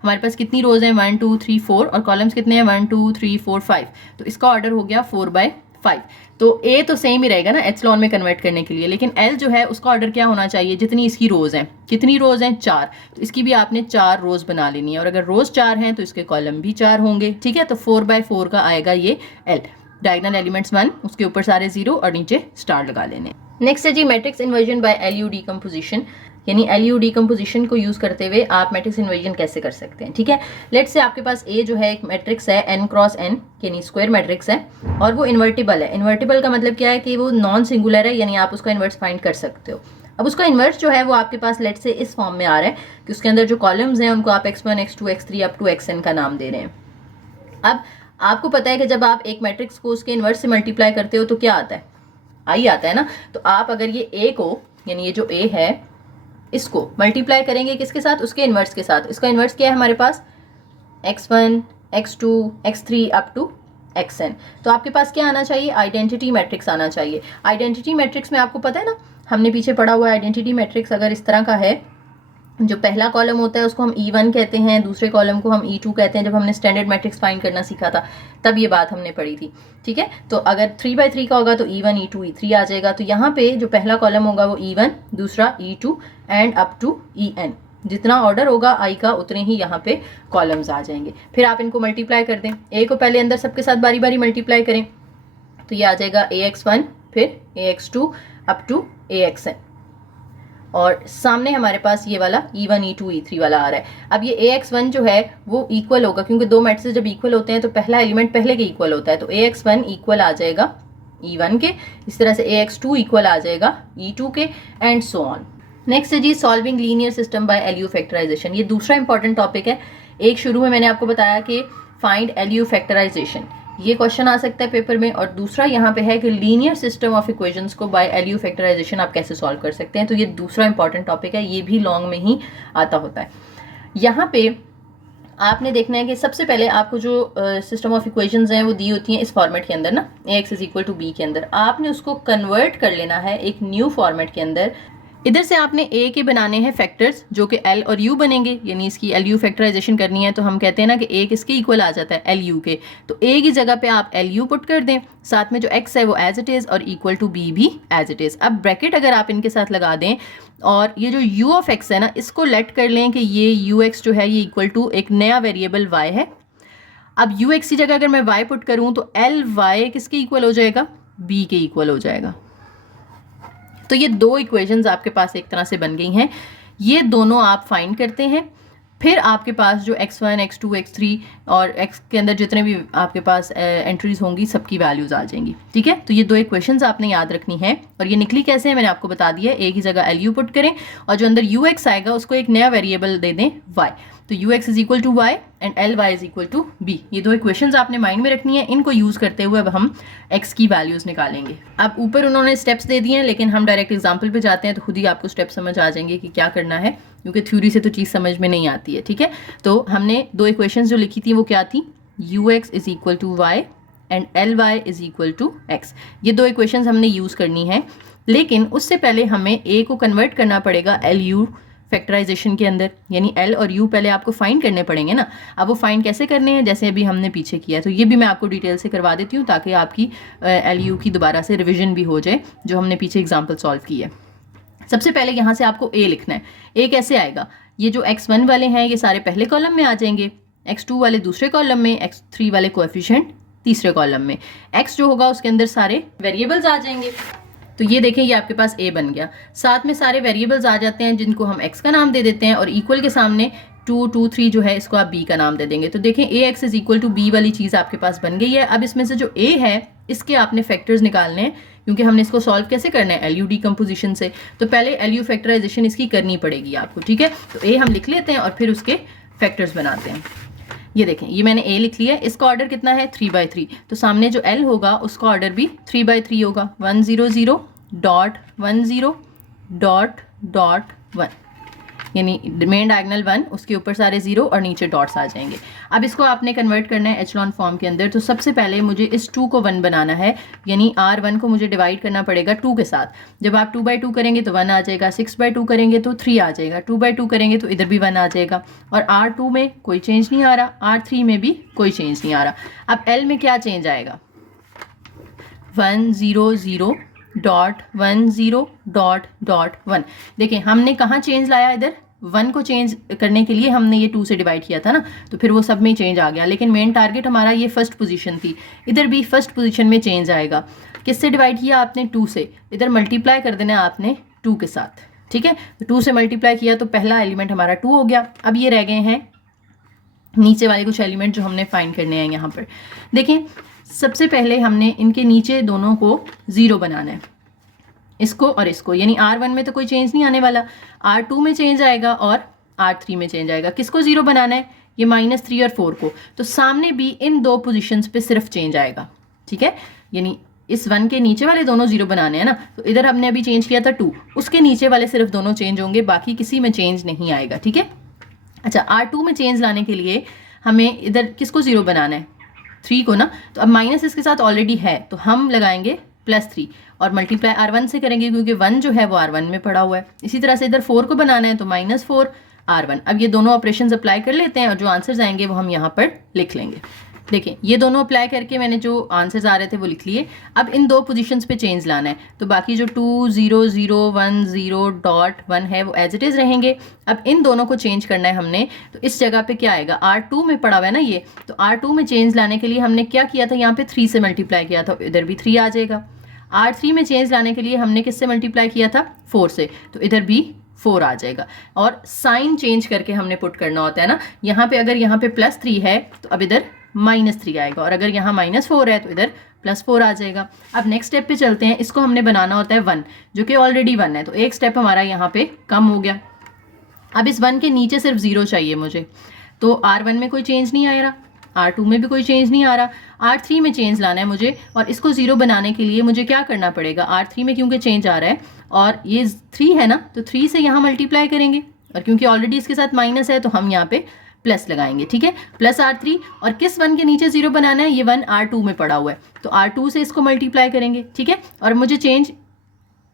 हमारे पास कितनी रोज हैं, 1 2 3 4, और कॉलम्स कितने हैं, 1 2 3 4 5। तो इसका ऑर्डर हो गया 4/5। तो A तो सेम ही रहेगा ना एचलॉन में कन्वर्ट करने के लिए, लेकिन L जो है उसका ऑर्डर क्या होना चाहिए, जितनी इसकी रोज हैं। कितनी रोज हैं, 4, तो इसकी भी आपने 4 रोज बना लेनी है, और अगर रोज 4 हैं तो इसके कॉलम भी 4 होंगे। ठीक है, तो 4/4 का आएगा ये L। डायगोनल एलिमेंट्स 1, उसके ऊपर सारे 0 और नीचे स्टार लगा लेने। नेक्स्ट है जी matrix inversion by LU decomposition, यानी LU डीकम्पोजिशन को यूज करते हुए आप मैट्रिक्स इन्वर्जन कैसे कर सकते हैं। ठीक है, लेट्स से आपके पास A जो है एक मैट्रिक्स है n क्रॉस n, यानी स्क्वायर मैट्रिक्स है, और वो इन्वर्टिबल है। इन्वर्टिबल का मतलब क्या है कि वो नॉन सिंगुलर है, यानी आप उसका इन्वर्स फाइंड कर सकते हो। अब उसका इन्वर्स जो है वो आपके पास लेट्स से इस फॉर्म में आ रहा है कि उसके अंदर जो कॉलम्स हैं उनको आप x1 x2 x3 up to xn का नाम दे रहे हैं। अब आपको पता है कि जब आप एक मैट्रिक्स को उसके इन्वर्स से मल्टीप्लाई करते हो तो क्या आता है, I आता है ना। तो आप अगर ये A को, यानी ये जो A है, इसको मल्टीप्लाई करेंगे किसके साथ, उसके इन्वर्स के साथ। इसका इन्वर्स क्या है हमारे पास, x1 x2 x3 up to xn। तो आपके पास क्या आना चाहिए, आइडेंटिटी मैट्रिक्स आना चाहिए। आइडेंटिटी मैट्रिक्स में आपको पता है ना, हमने पीछे पढ़ा हुआ आइडेंटिटी मैट्रिक्स अगर इस तरह का है, जो पहला कॉलम होता है उसको हम E1 कहते हैं, दूसरे कॉलम को हम E2 कहते हैं। जब हमने स्टैंडर्ड मैट्रिक्स फाइंड करना सीखा था तब ये बात हमने पढ़ी थी। ठीक है, तो अगर 3/3 का होगा तो E1 E2 E3 आ जाएगा। तो यहाँ पे जो पहला कॉलम होगा वो E1, दूसरा E2 and up to En। जितना ऑर्डर होगा I का उतने ही यहाँ पे कॉलम्स आ जाएंगे। फिर आप इनको मल्टीप्लाई कर दें, A को पहले अंदर सबके साथ बारी बारी मल्टीप्लाई करें, तो ये आ जाएगा AX1 फिर AX2 अप टू AXN, और सामने हमारे पास ये वाला E1 E2 E3 वाला आ रहा है। अब ये AX1 जो है वो इक्वल होगा, क्योंकि दो मैट्रिक्स जब इक्वल होते हैं तो पहला एलिमेंट पहले के इक्वल होता है, तो AX1 इक्वल आ जाएगा E1 के, इस तरह से AX2 इक्वल आ जाएगा E2 के, एंड सो ऑन। नेक्स्ट है जी solving linear system by LU factorization. ये दूसरा इंपॉर्टेंट टॉपिक है। एक शुरू में मैंने आपको बताया कि फाइंड LU फैक्टराइजेशन, ये क्वेश्चन आ सकता है पेपर में, और दूसरा यहाँ पे है कि लीनियर सिस्टम ऑफ इक्वेशंस को बाय LU फैक्टराइजेशन आप कैसे सॉल्व कर सकते हैं। तो ये दूसरा इंपॉर्टेंट टॉपिक है, ये भी लॉन्ग में ही आता होता है। यहाँ पे आपने देखना है कि सबसे पहले आपको जो सिस्टम ऑफ इक्वेशंस हैं वो दी होती हैं इस फॉर्मेट के अंदर ना, AX is equal to B के अंदर। आपने उसको कन्वर्ट कर लेना है एक न्यू फॉर्मेट के अंदर। इधर से आपने A के बनाने हैं फैक्टर्स जो कि L और U बनेंगे, यानी इसकी LU फैक्टराइजेशन करनी है। तो हम कहते हैं ना कि A किसके इक्वल आ जाता है, LU के। तो A की जगह पे आप LU पुट कर दें, साथ में जो X है वो एज इट इज़ और इक्वल टू B भी एज इट इज़। अब ब्रैकेट अगर आप इनके साथ लगा दें, और ये जो U ऑफ X है ना, इसको लेट कर लें कि ये UX जो है ये इक्वल टू एक नया वेरिएबल Y है। अब UX की जगह अगर मैं Y पुट करूँ तो LY किसके इक्वल हो जाएगा, B के इक्वल हो जाएगा। तो ये दो इक्वेशंस आपके पास एक तरह से बन गई हैं, ये दोनों आप फाइंड करते हैं। फिर आपके पास जो x1 x2 x3 और x के अंदर जितने भी आपके पास एंट्रीज होंगी सबकी वैल्यूज आ जाएंगी। ठीक है, तो ये दो इक्वेशंस आपने याद रखनी है, और ये निकली कैसे है मैंने आपको बता दिया। A की जगह LU पुट करें, और जो अंदर UX आएगा उसको एक नया वेरिएबल दे दें Y। तो UX is equal to Y and LY is equal to B। ये दो इक्वेशंस आपने माइंड में रखनी है। इनको यूज करते हुए अब हम X की वैल्यूज निकालेंगे। अब ऊपर उन्होंने स्टेप्स दे दिए हैं, लेकिन हम डायरेक्ट एग्जांपल पे जाते हैं तो खुद ही आपको स्टेप समझ आ जाएंगे कि क्या करना है, क्योंकि थ्योरी से तो चीज़ समझ में नहीं आती है। ठीक है, तो हमने दो इक्वेशंस जो लिखी थी वो क्या थी, UX is equal to Y and LY is equal to X। ये दो इक्वेशंस हमने यूज करनी है, लेकिन उससे पहले हमें A को कन्वर्ट करना पड़ेगा LU फैक्टराइजेशन के अंदर, यानी L और U पहले आपको फाइंड करने पड़ेंगे ना। अब वो फाइंड कैसे करने हैं, जैसे अभी हमने पीछे किया, तो ये भी मैं आपको डिटेल से करवा देती हूँ ताकि आपकी LU की दोबारा से रिविजन भी हो जाए जो हमने पीछे एग्जाम्पल सॉल्व की है। सबसे पहले यहाँ से आपको A लिखना है। A कैसे आएगा, ये जो x1 वाले हैं ये सारे पहले कॉलम में आ जाएंगे, x2 वाले दूसरे कॉलम में, x3 वाले कोएफिशिएंट तीसरे कॉलम में, x जो होगा उसके अंदर सारे वेरिएबल्स आ जाएंगे। तो ये देखें ये आपके पास a बन गया, साथ में सारे वेरिएबल्स आ जाते हैं जिनको हम x का नाम दे देते हैं और इक्वल के सामने 2 2 3 जो है इसको आप b का नाम दे देंगे। तो देखें ax is equal to b वाली चीज़ आपके पास बन गई है। अब इसमें से जो a है इसके आपने फैक्टर्स निकालने हैं, क्योंकि हमने इसको सॉल्व कैसे करना है, LU डिकम्पोजिशन से। तो पहले LU फैक्टराइजेशन इसकी करनी पड़ेगी आपको, ठीक है। तो a हम लिख लेते हैं और फिर उसके फैक्टर्स बनाते हैं। ये देखें ये मैंने a लिख लिया है, इसका ऑर्डर कितना है 3/3, तो सामने जो l होगा उसका ऑर्डर भी 3/3 होगा। 1 0 0 डॉट 1 0 डॉट डॉट 1, यानी मेन डायगोनल 1, उसके ऊपर सारे 0 और नीचे डॉट्स आ जाएंगे। अब इसको आपने कन्वर्ट करना है एचलॉन फॉर्म के अंदर। तो सबसे पहले मुझे इस 2 को 1 बनाना है, यानी R1 को मुझे डिवाइड करना पड़ेगा 2 के साथ। जब आप 2/2 करेंगे तो 1 आ जाएगा, 6/2 करेंगे तो 3 आ जाएगा, 2/2 करेंगे तो इधर भी 1 आ जाएगा। और R2 में कोई चेंज नहीं आ रहा, R3 में भी कोई चेंज नहीं आ रहा। अब L में क्या चेंज आएगा, 1 0 0 डॉट 1 0 डॉट डॉट 1। देखें हमने कहाँ चेंज लाया, इधर 1 को चेंज करने के लिए हमने ये 2 से डिवाइड किया था ना, तो फिर वो सब में चेंज आ गया। लेकिन मेन टारगेट हमारा ये फर्स्ट पोजीशन थी, इधर भी फर्स्ट पोजीशन में चेंज आएगा। किससे डिवाइड किया आपने, 2 से, इधर मल्टीप्लाई कर देना आपने 2 के साथ, ठीक है। तो 2 से मल्टीप्लाई किया तो पहला एलिमेंट हमारा 2 हो गया। अब ये रह गए हैं नीचे वाले कुछ एलिमेंट जो हमने फाइंड करने हैं यहाँ पर। देखें सबसे पहले हमने इनके नीचे दोनों को 0 बनाना है, इसको और इसको, यानी R1 में तो कोई चेंज नहीं आने वाला, R2 में चेंज आएगा और R3 में चेंज आएगा। किसको 0 बनाना है, ये -3 और 4 को। तो सामने भी इन 2 पोजीशंस पे सिर्फ चेंज आएगा, ठीक है। यानी इस 1 के नीचे वाले दोनों 0 बनाने हैं ना, तो इधर हमने अभी चेंज किया था 2, उसके नीचे वाले सिर्फ दोनों चेंज होंगे, बाकी किसी में चेंज नहीं आएगा, ठीक है। अच्छा R2 में चेंज लाने के लिए हमें इधर किसको 0 बनाना है, 3 को ना। तो अब माइनस इसके साथ ऑलरेडी है तो हम लगाएंगे +3 और मल्टीप्लाई R1 से करेंगे, क्योंकि 1 जो है वो R1 में पड़ा हुआ है। इसी तरह से इधर 4 को बनाना है तो -4 R1। अब ये दोनों ऑपरेशंस अप्लाई कर लेते हैं और जो आंसर्स आएंगे वो हम यहाँ पर लिख लेंगे। देखें ये दोनों अप्लाई करके मैंने जो आंसर्स आ रहे थे वो लिख लिए। अब इन 2 पोजीशंस पे चेंज लाना है, तो बाकी जो 2 0 0 1 0 डॉट 1 है वो एज इट इज़ रहेंगे। अब इन दोनों को चेंज करना है हमने, तो इस जगह पे क्या आएगा, R2 में पड़ा हुआ है ना ये, तो R2 में चेंज लाने के लिए हमने क्या किया था, यहाँ पे 3 से मल्टीप्लाई किया था, इधर भी 3 आ जाएगा। R3 में चेंज लाने के लिए हमने किससे मल्टीप्लाई किया था, 4 से, तो इधर भी 4 आ जाएगा। और साइन चेंज करके हमने पुट करना होता है ना, यहाँ पे अगर यहाँ पे +3 है तो अब इधर -3 आएगा, और अगर यहाँ -4 है तो इधर +4 आ जाएगा। अब नेक्स्ट स्टेप पे चलते हैं, इसको हमने बनाना होता है 1, जो कि ऑलरेडी 1 है, तो एक स्टेप हमारा यहाँ पे कम हो गया। अब इस 1 के नीचे सिर्फ 0 चाहिए मुझे, तो R1 में कोई चेंज नहीं आ रहा, R2 में भी कोई चेंज नहीं आ रहा, R3 में चेंज लाना है मुझे, और इसको 0 बनाने के लिए मुझे क्या करना पड़ेगा, R3 में क्योंकि चेंज आ रहा है और ये 3 है ना, तो 3 से यहाँ मल्टीप्लाई करेंगे, और क्योंकि ऑलरेडी इसके साथ माइनस है तो हम यहाँ पे प्लस लगाएंगे, ठीक है, +R3। और किस 1 के नीचे 0 बनाना है, ये 1 R2 में पड़ा हुआ है, तो R2 से इसको मल्टीप्लाई करेंगे, ठीक है। और मुझे चेंज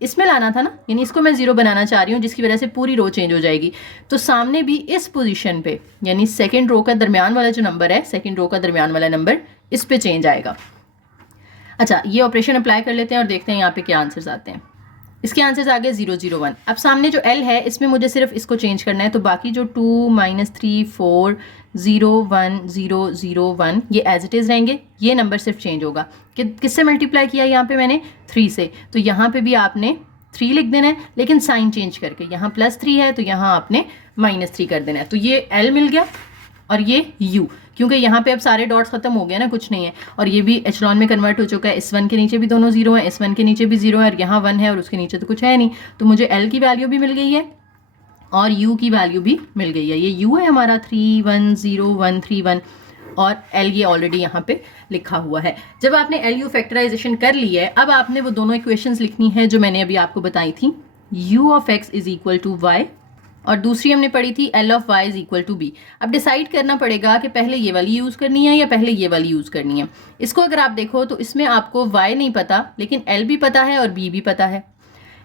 इसमें लाना था ना, यानी इसको मैं 0 बनाना चाह रही हूँ, जिसकी वजह से पूरी रो चेंज हो जाएगी। तो सामने भी इस पोजीशन पे, यानी सेकंड रो का दरमियान वाला जो नंबर है, सेकंड रो का दरमियान वाला नंबर, इस पे चेंज आएगा। अच्छा ये ऑपरेशन अप्लाई कर लेते हैं और देखते हैं यहाँ पे क्या आंसर्स आते हैं। इसके आंसर्स आ गए 0 0 1। अब सामने जो L है इसमें मुझे सिर्फ इसको चेंज करना है, तो बाकी जो 2 -3 4 0 1 0 0 1 ये एज इट इज़ रहेंगे, ये नंबर सिर्फ चेंज होगा कि किससे मल्टीप्लाई किया, यहाँ पे मैंने 3 से, तो यहाँ पे भी आपने 3 लिख देना है, लेकिन साइन चेंज करके, यहाँ +3 है तो यहाँ आपने -3 कर देना है। तो ये L मिल गया और ये U, क्योंकि यहाँ पे अब सारे डॉट्स खत्म हो गए ना, कुछ नहीं है, और ये भी एचलॉन में कन्वर्ट हो चुका है। इस 1 के नीचे भी दोनों 0 हैं, इस 1 के नीचे भी 0 है, और यहाँ 1 है और उसके नीचे तो कुछ है नहीं, तो मुझे L की वैल्यू भी मिल गई है और U की वैल्यू भी मिल गई है। ये U है हमारा 3 1 0 1 3 1, और L ये ऑलरेडी यहाँ पे लिखा हुआ है। जब आपने LU फैक्टराइजेशन कर ली है, अब आपने वो दोनों इक्वेशंस लिखनी है जो मैंने अभी आपको बताई थी, U of x is equal to y, और दूसरी हमने पढ़ी थी L of y is equal to b। अब डिसाइड करना पड़ेगा कि पहले ये वाली यूज़ करनी है या पहले ये वाली यूज़ करनी है। इसको अगर आप देखो तो इसमें आपको y नहीं पता, लेकिन L भी पता है और b भी पता है।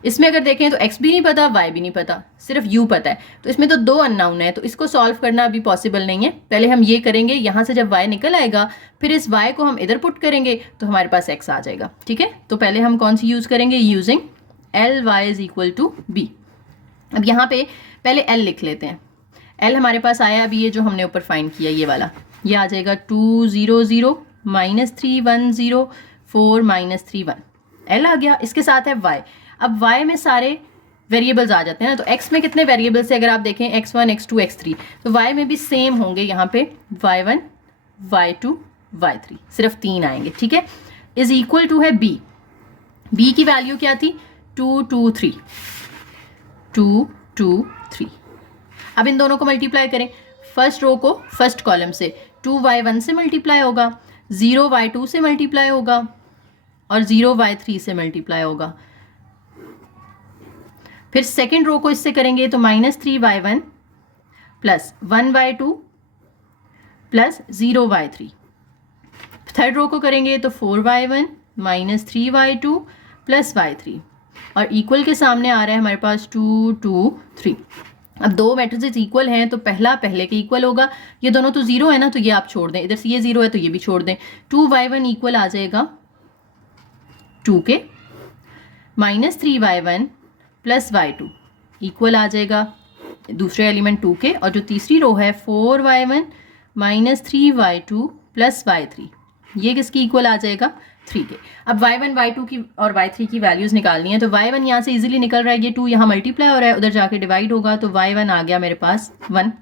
इसमें अगर देखें तो x भी नहीं पता, y भी नहीं पता, सिर्फ u पता है, तो इसमें तो 2 अननोन है, तो इसको सॉल्व करना अभी पॉसिबल नहीं है। पहले हम ये करेंगे, यहाँ से जब y निकल आएगा फिर इस y को हम इधर पुट करेंगे तो हमारे पास x आ जाएगा, ठीक है। तो पहले हम कौन सी यूज़ करेंगे, using L y is equal to b। अब यहाँ पे पहले L लिख लेते हैं। एल हमारे पास आया अभी ये जो हमने ऊपर फाइंड किया ये वाला, ये आ जाएगा 2 0 0 -3 1 0 4 -3 1, एल आ गया। इसके साथ है वाई। अब वाई में सारे वेरिएबल्स आ जाते हैं ना, तो एक्स में कितने वेरिएबल्स है अगर आप देखें x1 x2 x3, तो वाई में भी सेम होंगे यहाँ पे y1 y2 y3, सिर्फ 3 आएंगे, ठीक है। इज इक्वल टू है b, b की वैल्यू क्या थी 2 2 3 2 2 3। अब इन दोनों को मल्टीप्लाई करें, फर्स्ट रो को फर्स्ट कॉलम से 2y1 से मल्टीप्लाई होगा, 0y2 से मल्टीप्लाई होगा और 0y3 से मल्टीप्लाई होगा। फिर सेकेंड रो को इससे करेंगे तो -3y1 plus 1y2 plus 0y3। Third row को करेंगे तो 4y1 -3y2 प्लस y3 और इक्वल के सामने आ रहा है हमारे पास 2 2 3। अब दो मैट्रिसेस इक्वल हैं तो पहला पहले के इक्वल होगा, ये दोनों तो जीरो है ना, तो ये आप छोड़ दें, इधर से ये जीरो है तो ये भी छोड़ दें। 2y1 इक्वल आ जाएगा 2 के, -3y1 प्लस y2 इक्वल आ जाएगा दूसरे एलिमेंट 2 के, और जो तीसरी रो है 4y1 -3y2 प्लस y3, ये किसकी इक्वल आ जाएगा 3 के। अब y1 y2 की और y3 की वैल्यूज़ निकालनी है, तो y1 यहाँ से इजीली निकल रहा है, ये 2 यहाँ मल्टीप्लाई हो रहा है, उधर जाके डिवाइड होगा तो y1 आ गया मेरे पास 1।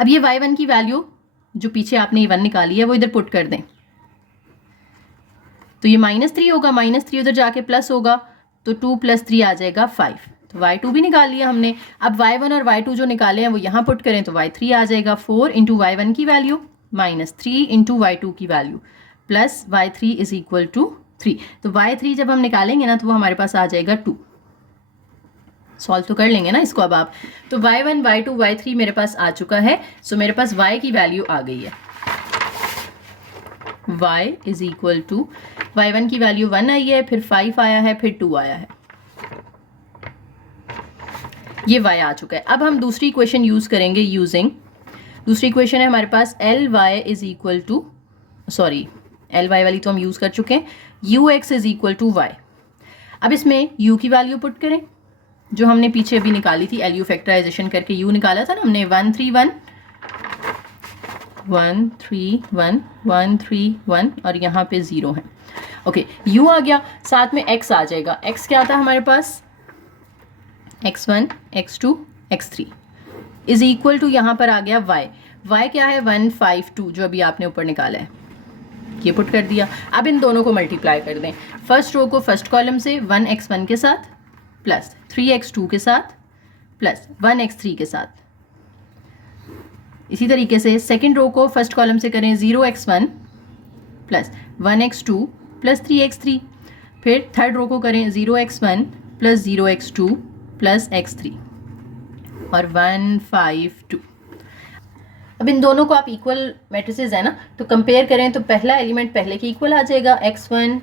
अब ये y1 की वैल्यू जो पीछे आपने 1 निकाली है वो इधर पुट कर दें, तो ये -3 होगा, -3 उधर जाके प्लस होगा तो 2 + 3 आ जाएगा 5, तो y2 भी निकाल लिया हमने। अब y1 और y2 जो निकाले हैं वो यहाँ पुट करें तो y3 आ जाएगा 4 × y1 की वैल्यू -3 × y2 की value plus y3 is equal to 3। तो y3 जब हम निकालेंगे ना तो वो हमारे पास आ जाएगा 2। सॉल्व तो कर लेंगे ना इसको अब आप, तो y1 y2 y3 मेरे पास आ चुका है। सो मेरे पास y की वैल्यू आ गई है, y is equal to y1 की वैल्यू 1 आई है, फिर 5 आया है, फिर 2 आया है, ये y आ चुका है। अब हम दूसरी इक्वेशन यूज करेंगे यूजिंग, दूसरी इक्वेशन है हमारे पास ly is equal to, sorry ly वाली तो हम यूज कर चुके हैं, ux is equal to y। अब इसमें u की वैल्यू पुट करें जो हमने पीछे अभी निकाली थी, LU फैक्टराइजेशन करके u निकाला था ना हमने, 1 3 1 1 3 1 1 3 1 और यहाँ पे 0 है। ओके, u आ गया, साथ में x आ जाएगा। x क्या था हमारे पास x1 x2 x3 is equal to यहाँ पर आ गया y। y क्या है 1 5 2 जो अभी आपने ऊपर निकाला है, ये पुट कर दिया। अब इन दोनों को मल्टीप्लाई कर दें, फर्स्ट रो को फर्स्ट कॉलम से 1x1 के साथ प्लस 3x2 के साथ प्लस 1x3 के साथ। इसी तरीके से सेकेंड रो को फर्स्ट कॉलम से करें 0x1 plus 1x2 plus 3x3, फिर थर्ड रो को करें 0x1 plus 0x2 plus x3 और 1 5 2। अब इन दोनों को आप इक्वल मैट्रिसेस है ना तो कंपेयर करें तो पहला एलिमेंट पहले के इक्वल आ जाएगा, x1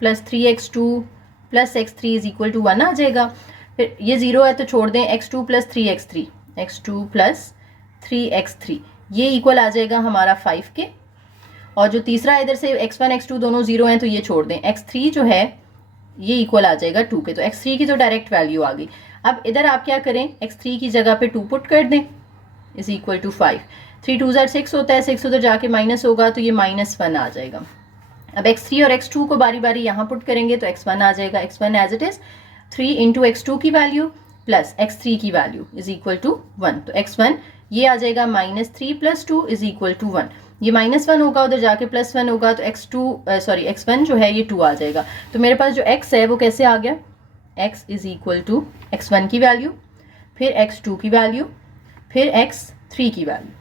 plus 3x2 plus x3 is equal to 1 आ जाएगा। फिर ये 0 है तो छोड़ दें, x2 plus 3x3 x2 plus 3x3 ये इक्वल आ जाएगा हमारा 5 के, और जो तीसरा इधर से x1 x2 दोनों 0 हैं तो ये छोड़ दें, x3 जो है ये इक्वल आ जाएगा 2 के, तो x3 की तो डायरेक्ट वैल्यू आ गई। अब इधर आप क्या करें, x3 की जगह पे 2 पुट कर दें इज इक्वल टू 5, 3 2 6 होता है, 6 उधर जाके माइनस होगा तो ये -1 आ जाएगा। अब x3 और x2 को बारी बारी यहाँ पुट करेंगे तो x1 आ जाएगा, x1 as it is 3 × x2 की वैल्यू प्लस x3 की वैल्यू इज इक्वल टू 1, तो x1 ये आ जाएगा -3 + 2 इज इक्वल टू 1, ये -1 होगा उधर जाके +1 होगा तो x1 जो है ये 2 आ जाएगा। तो मेरे पास जो x है वो कैसे आ गया, x is equal to x1 की वैल्यू, फिर x2 की वैल्यू, फिर x3 की वैल्यू।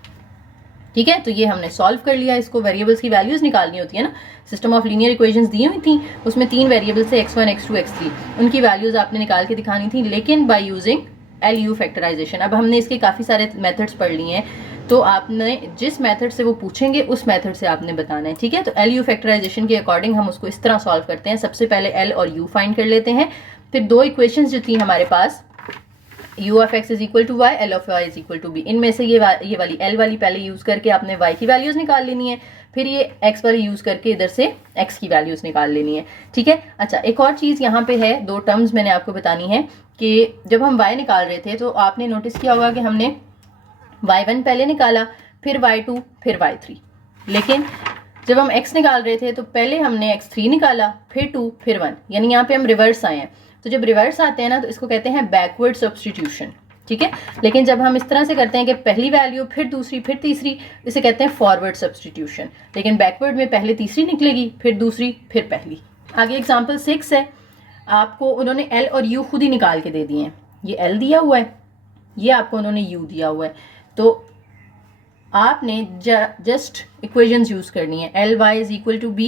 ठीक है, तो ये हमने सॉल्व कर लिया। इसको वेरिएबल्स की वैल्यूज निकालनी होती है ना, सिस्टम ऑफ लीनियर इक्वेशंस दी हुई थी, उसमें 3 वेरिएबल्स थे x1 x2 x3, उनकी वैल्यूज आपने निकाल के दिखानी थी, लेकिन बाय यूजिंग LU फैक्टराइजेशन। अब हमने इसके काफ़ी सारे मेथड्स पढ़ लिए हैं, तो आपने जिस मेथड से वो पूछेंगे उस मेथड से आपने बताना है। ठीक है, तो LU फैक्टराइजेशन के अकॉर्डिंग हम उसको इस तरह सॉल्व करते हैं। सबसे पहले L और U फाइंड कर लेते हैं, फिर दो इक्वेशंस जो थी हमारे पास, u of x is equal to y, l of y is equal to b, इनमें से ये वाली l वाली पहले यूज़ करके आपने y की वैल्यूज़ निकाल लेनी है, फिर ये x वाली यूज़ करके इधर से x की वैल्यूज़ निकाल लेनी है। ठीक है, अच्छा एक और चीज़ यहाँ पे है, दो टर्म्स मैंने आपको बतानी है कि जब हम y निकाल रहे थे तो आपने नोटिस किया होगा कि हमने y1 पहले निकाला, फिर y2, फिर y3। लेकिन जब हम x निकाल रहे थे तो पहले हमने x3 निकाला, फिर 2, फिर 1, यानी यहाँ पे हम रिवर्स आए हैं। तो जब रिवर्स आते हैं ना तो इसको कहते हैं बैकवर्ड सब्स्टिट्यूशन, ठीक है। लेकिन जब हम इस तरह से करते हैं कि पहली वैल्यू फिर दूसरी फिर तीसरी, इसे कहते हैं फॉरवर्ड सब्स्टिट्यूशन। लेकिन बैकवर्ड में पहले तीसरी निकलेगी, फिर दूसरी, फिर पहली। आगे एग्जाम्पल 6 है, आपको उन्होंने एल और यू खुद ही निकाल के दे दिए हैं। ये एल दिया हुआ है, ये आपको उन्होंने यू दिया हुआ है, तो आपने जस्ट इक्वेशंस यूज़ करनी है। L Y is equal to B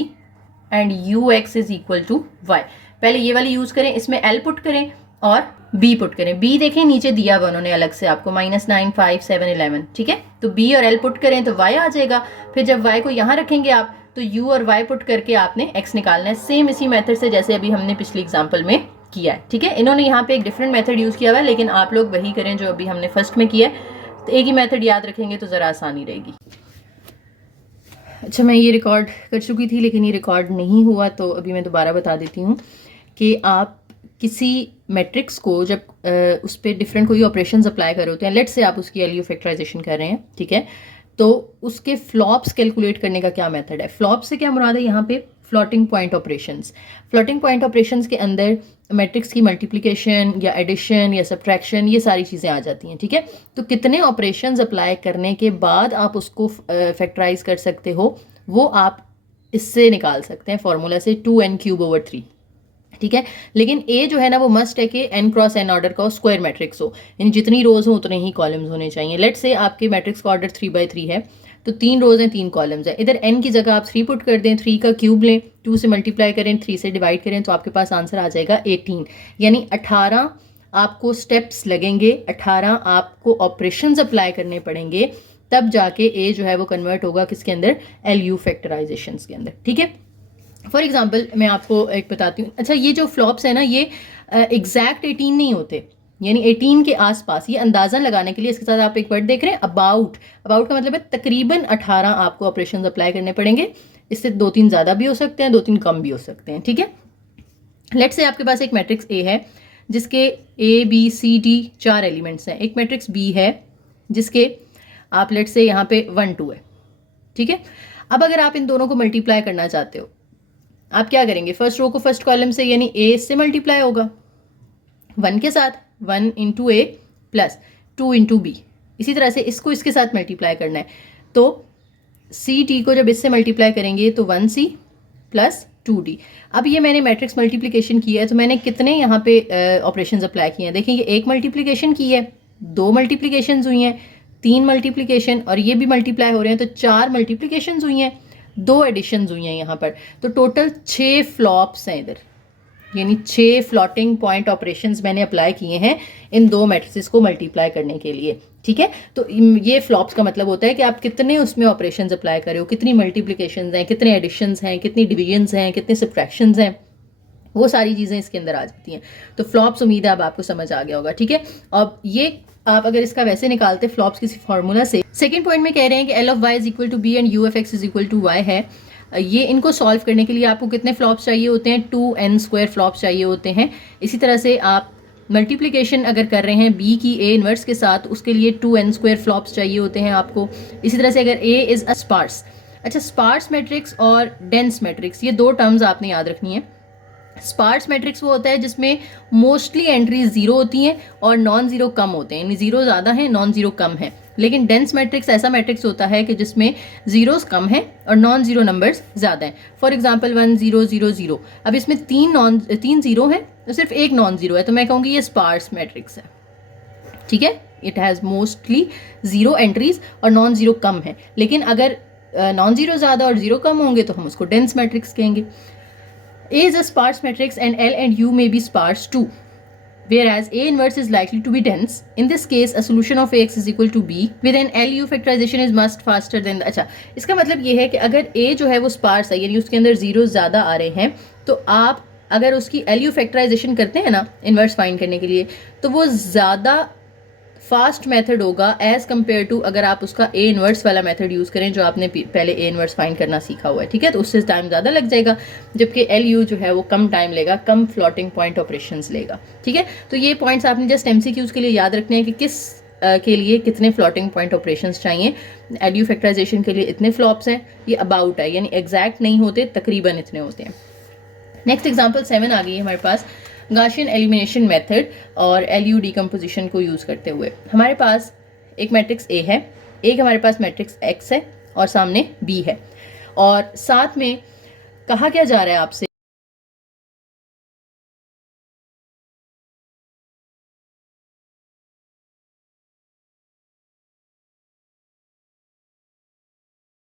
and U X is equal to Y. पहले ये वाली यूज़ करें, इसमें एल पुट करें और बी पुट करें। बी देखें नीचे दिया हुआ उन्होंने अलग से आपको -9, 5, 7, 11, ठीक है। तो बी और एल पुट करें तो वाई आ जाएगा। फिर जब वाई को यहाँ रखेंगे आप तो यू और वाई पुट करके आपने एक्स निकालना है, सेम इसी मेथड से जैसे अभी हमने पिछली एग्जाम्पल में किया है, ठीक है। इन्होंने यहाँ पे एक डिफरेंट मेथड यूज़ किया हुआ है, लेकिन आप लोग वही करें जो अभी हमने फर्स्ट में किया है, तो एक ही मेथड याद रखेंगे तो ज़रा आसानी रहेगी। अच्छा, मैं ये रिकॉर्ड कर चुकी थी लेकिन ये रिकॉर्ड नहीं हुआ, तो अभी मैं दोबारा बता देती हूँ कि आप किसी मैट्रिक्स को जब उस पर डिफरेंट कोई ऑपरेशंस अप्लाई कर रहे होते हैं, लेट से आप उसकी एलयू फैक्टराइजेशन कर रहे हैं, ठीक है, तो उसके फ्लॉप्स कैलकुलेट करने का क्या मेथड है। फ्लॉप से क्या मुराद है यहाँ पे, floating point operations. Floating point operations के अंदर मैट्रिक्स की मल्टीप्लिकेशन या एडिशन या सब्ट्रैक्शन, ये सारी चीज़ें आ जाती हैं, ठीक है। तो कितने ऑपरेशंस अप्लाई करने के बाद आप उसको फैक्टराइज कर सकते हो, वो आप इससे निकाल सकते हैं फॉर्मूला से, 2n³/3, ठीक है। लेकिन ए जो है ना वो मस्ट है कि n क्रॉस n ऑर्डर का स्क्वायर मैट्रिक्स हो, यानी जितनी रोज हो उतने ही कॉलम्स होने चाहिए। लेट से आपके मैट्रिक्स का ऑर्डर 3/3 है, तो 3 रोज हैं, 3 कॉलम्स है। इधर n की जगह आप 3 पुट कर दें, 3 का क्यूब लें, 2 से मल्टीप्लाई करें, 3 से डिवाइड करें, तो आपके पास आंसर आ जाएगा 18। यानी 18 आपको स्टेप्स लगेंगे, 18 आपको ऑपरेशंस अप्लाई करने पड़ेंगे, तब जाके ए जो है वो कन्वर्ट होगा किसके अंदर, LU फैक्टराइजेशन के अंदर, ठीक है। फॉर एग्जाम्पल मैं आपको एक बताती हूँ। अच्छा, ये जो फ्लॉप्स है ना ये एग्जैक्ट 18 नहीं होते, यानी 18 के आसपास, ये अंदाज़ा लगाने के लिए इसके साथ आप एक वर्ड देख रहे हैं अबाउट। अबाउट का मतलब है तकरीबन 18 आपको ऑपरेशंस अप्लाई करने पड़ेंगे। इससे 2-3 ज़्यादा भी हो सकते हैं, 2-3 कम भी हो सकते हैं, ठीक है। लेट्स से आपके पास एक मैट्रिक्स ए है जिसके ABCD 4 एलिमेंट्स हैं। एक मैट्रिक्स बी है जिसके आप लेट्स से यहाँ पे 1, 2 है, ठीक है। अब अगर आप इन दोनों को मल्टीप्लाई करना चाहते हो, आप क्या करेंगे, फर्स्ट रो को फर्स्ट कॉलम से यानी ए से मल्टीप्लाई होगा 1 के साथ, 1 इंटू ए प्लस 2 इंटू बी। इसी तरह से इसको इसके साथ मल्टीप्लाई करना है, तो सी टी को जब इससे मल्टीप्लाई करेंगे तो 1C प्लस 2D। अब ये मैंने मैट्रिक्स मल्टीप्लिकेशन किया है, तो मैंने कितने यहाँ पे ऑपरेशंस अप्लाई किए हैं, देखिए ये 1 मल्टीप्लिकेशन की है, 2 मल्टीप्लिकेशन हुई हैं, 3 मल्टीप्लिकेशन, और ये भी मल्टीप्लाई हो रहे हैं, तो 4 मल्टीप्लिकेशन हुई हैं, 2 एडिशन हुई हैं यहाँ पर। तो टोटल 6 फ्लॉप्स हैं इधर, यानी 6 फ्लोटिंग पॉइंट ऑपरेशंस मैंने अप्लाई किए हैं इन 2 मैट्रिसेस को मल्टीप्लाई करने के लिए, ठीक है। तो ये फ्लॉप्स का मतलब होता है कि आप कितने उसमें ऑपरेशंस अप्लाई कर रहे हो, कितनी मल्टीप्लिकेशंस हैं, कितने एडिशंस हैं, कितनी डिविजन्स हैं, कितने सब्ट्रैक्शंस हैं, वो सारी चीज़ें इसके अंदर आ जाती हैं। तो फ्लॉप्स उम्मीद है अब आपको समझ आ गया होगा, ठीक है। अब ये आप अगर इसका वैसे निकालते फ्लॉप्स किसी फार्मूला से, सेकंड पॉइंट में कह रहे हैं कि L(y) is equal to B and U(x) is equal to y है। ये इनको सॉल्व करने के लिए आपको कितने फ्लॉप्स चाहिए होते हैं, 2n² फ्लॉप्स चाहिए होते हैं। इसी तरह से आप मल्टीप्लिकेशन अगर कर रहे हैं b की a इनवर्स के साथ, उसके लिए 2n² फ्लॉप्स चाहिए होते हैं आपको। इसी तरह से अगर a इज़ अ स्पार्स, अच्छा स्पार्स मैट्रिक्स और डेंस मैट्रिक्स, ये 2 टर्म्स आपने याद रखनी है। स्पार्स मैट्रिक्स वो होता है जिसमें मोस्टली एंट्रीज 0 होती हैं और नॉन ज़ीरो कम होते हैं, यानी 0 ज़्यादा है, नॉन ज़ीरो कम है। लेकिन डेंस मैट्रिक्स ऐसा मैट्रिक्स होता है कि जिसमें ज़ीरोस कम हैं और नॉन ज़ीरो नंबर्स ज़्यादा हैं। फॉर एग्जांपल 1 0 0 0, अब इसमें 3 ज़ीरो हैं तो सिर्फ एक नॉन ज़ीरो है, तो मैं कहूँगी ये स्पार्स मैट्रिक्स है, ठीक है। इट हैज़ मोस्टली 0 एंट्रीज और नॉन ज़ीरो कम है। लेकिन अगर नॉन ज़ीरो ज़्यादा और 0 कम होंगे तो हम उसको डेंस मैट्रिक्स कहेंगे। A is a sparse matrix and L and U may be sparse too, whereas A inverse is likely to be dense. In this case, a solution of AX is equal to B with an LU factorization is much faster than the, अच्छा इसका मतलब ये है कि अगर A जो है वो स्पार्स है, यानी उसके अंदर ज़ीरो ज़्यादा आ रहे हैं, तो आप अगर उसकी LU फैक्टराइजेशन करते हैं ना इन्वर्स फाइंड करने के लिए, तो वो ज़्यादा फास्ट मेथड होगा एज कम्पेयर टू अगर आप उसका ए इनवर्स वाला मेथड यूज़ करें जो आपने पहले ए इनवर्स फाइंड करना सीखा हुआ है, ठीक है। तो उससे टाइम ज़्यादा लग जाएगा, जबकि LU जो है वो कम टाइम लेगा, कम फ्लोटिंग पॉइंट ऑपरेशंस लेगा, ठीक है। तो ये पॉइंट्स आपने जस्ट MCQs के लिए याद रखने हैं कि किस के लिए कितने फ्लोटिंग पॉइंट ऑपरेशंस चाहिए, एलयू फैक्टराइजेशन के लिए इतने फ्लॉप्स हैं, ये अबाउट है यानी एग्जैक्ट नहीं होते, तकरीबन इतने होते हैं। नेक्स्ट एग्जांपल 7 आ गई है हमारे पास, गाशियन एलिमिनेशन मेथड और एलयू डिकम्पोजिशन को यूज़ करते हुए। हमारे पास एक मैट्रिक्स ए है, एक हमारे पास मैट्रिक्स एक्स है और सामने बी है, और साथ में कहा क्या जा रहा है आपसे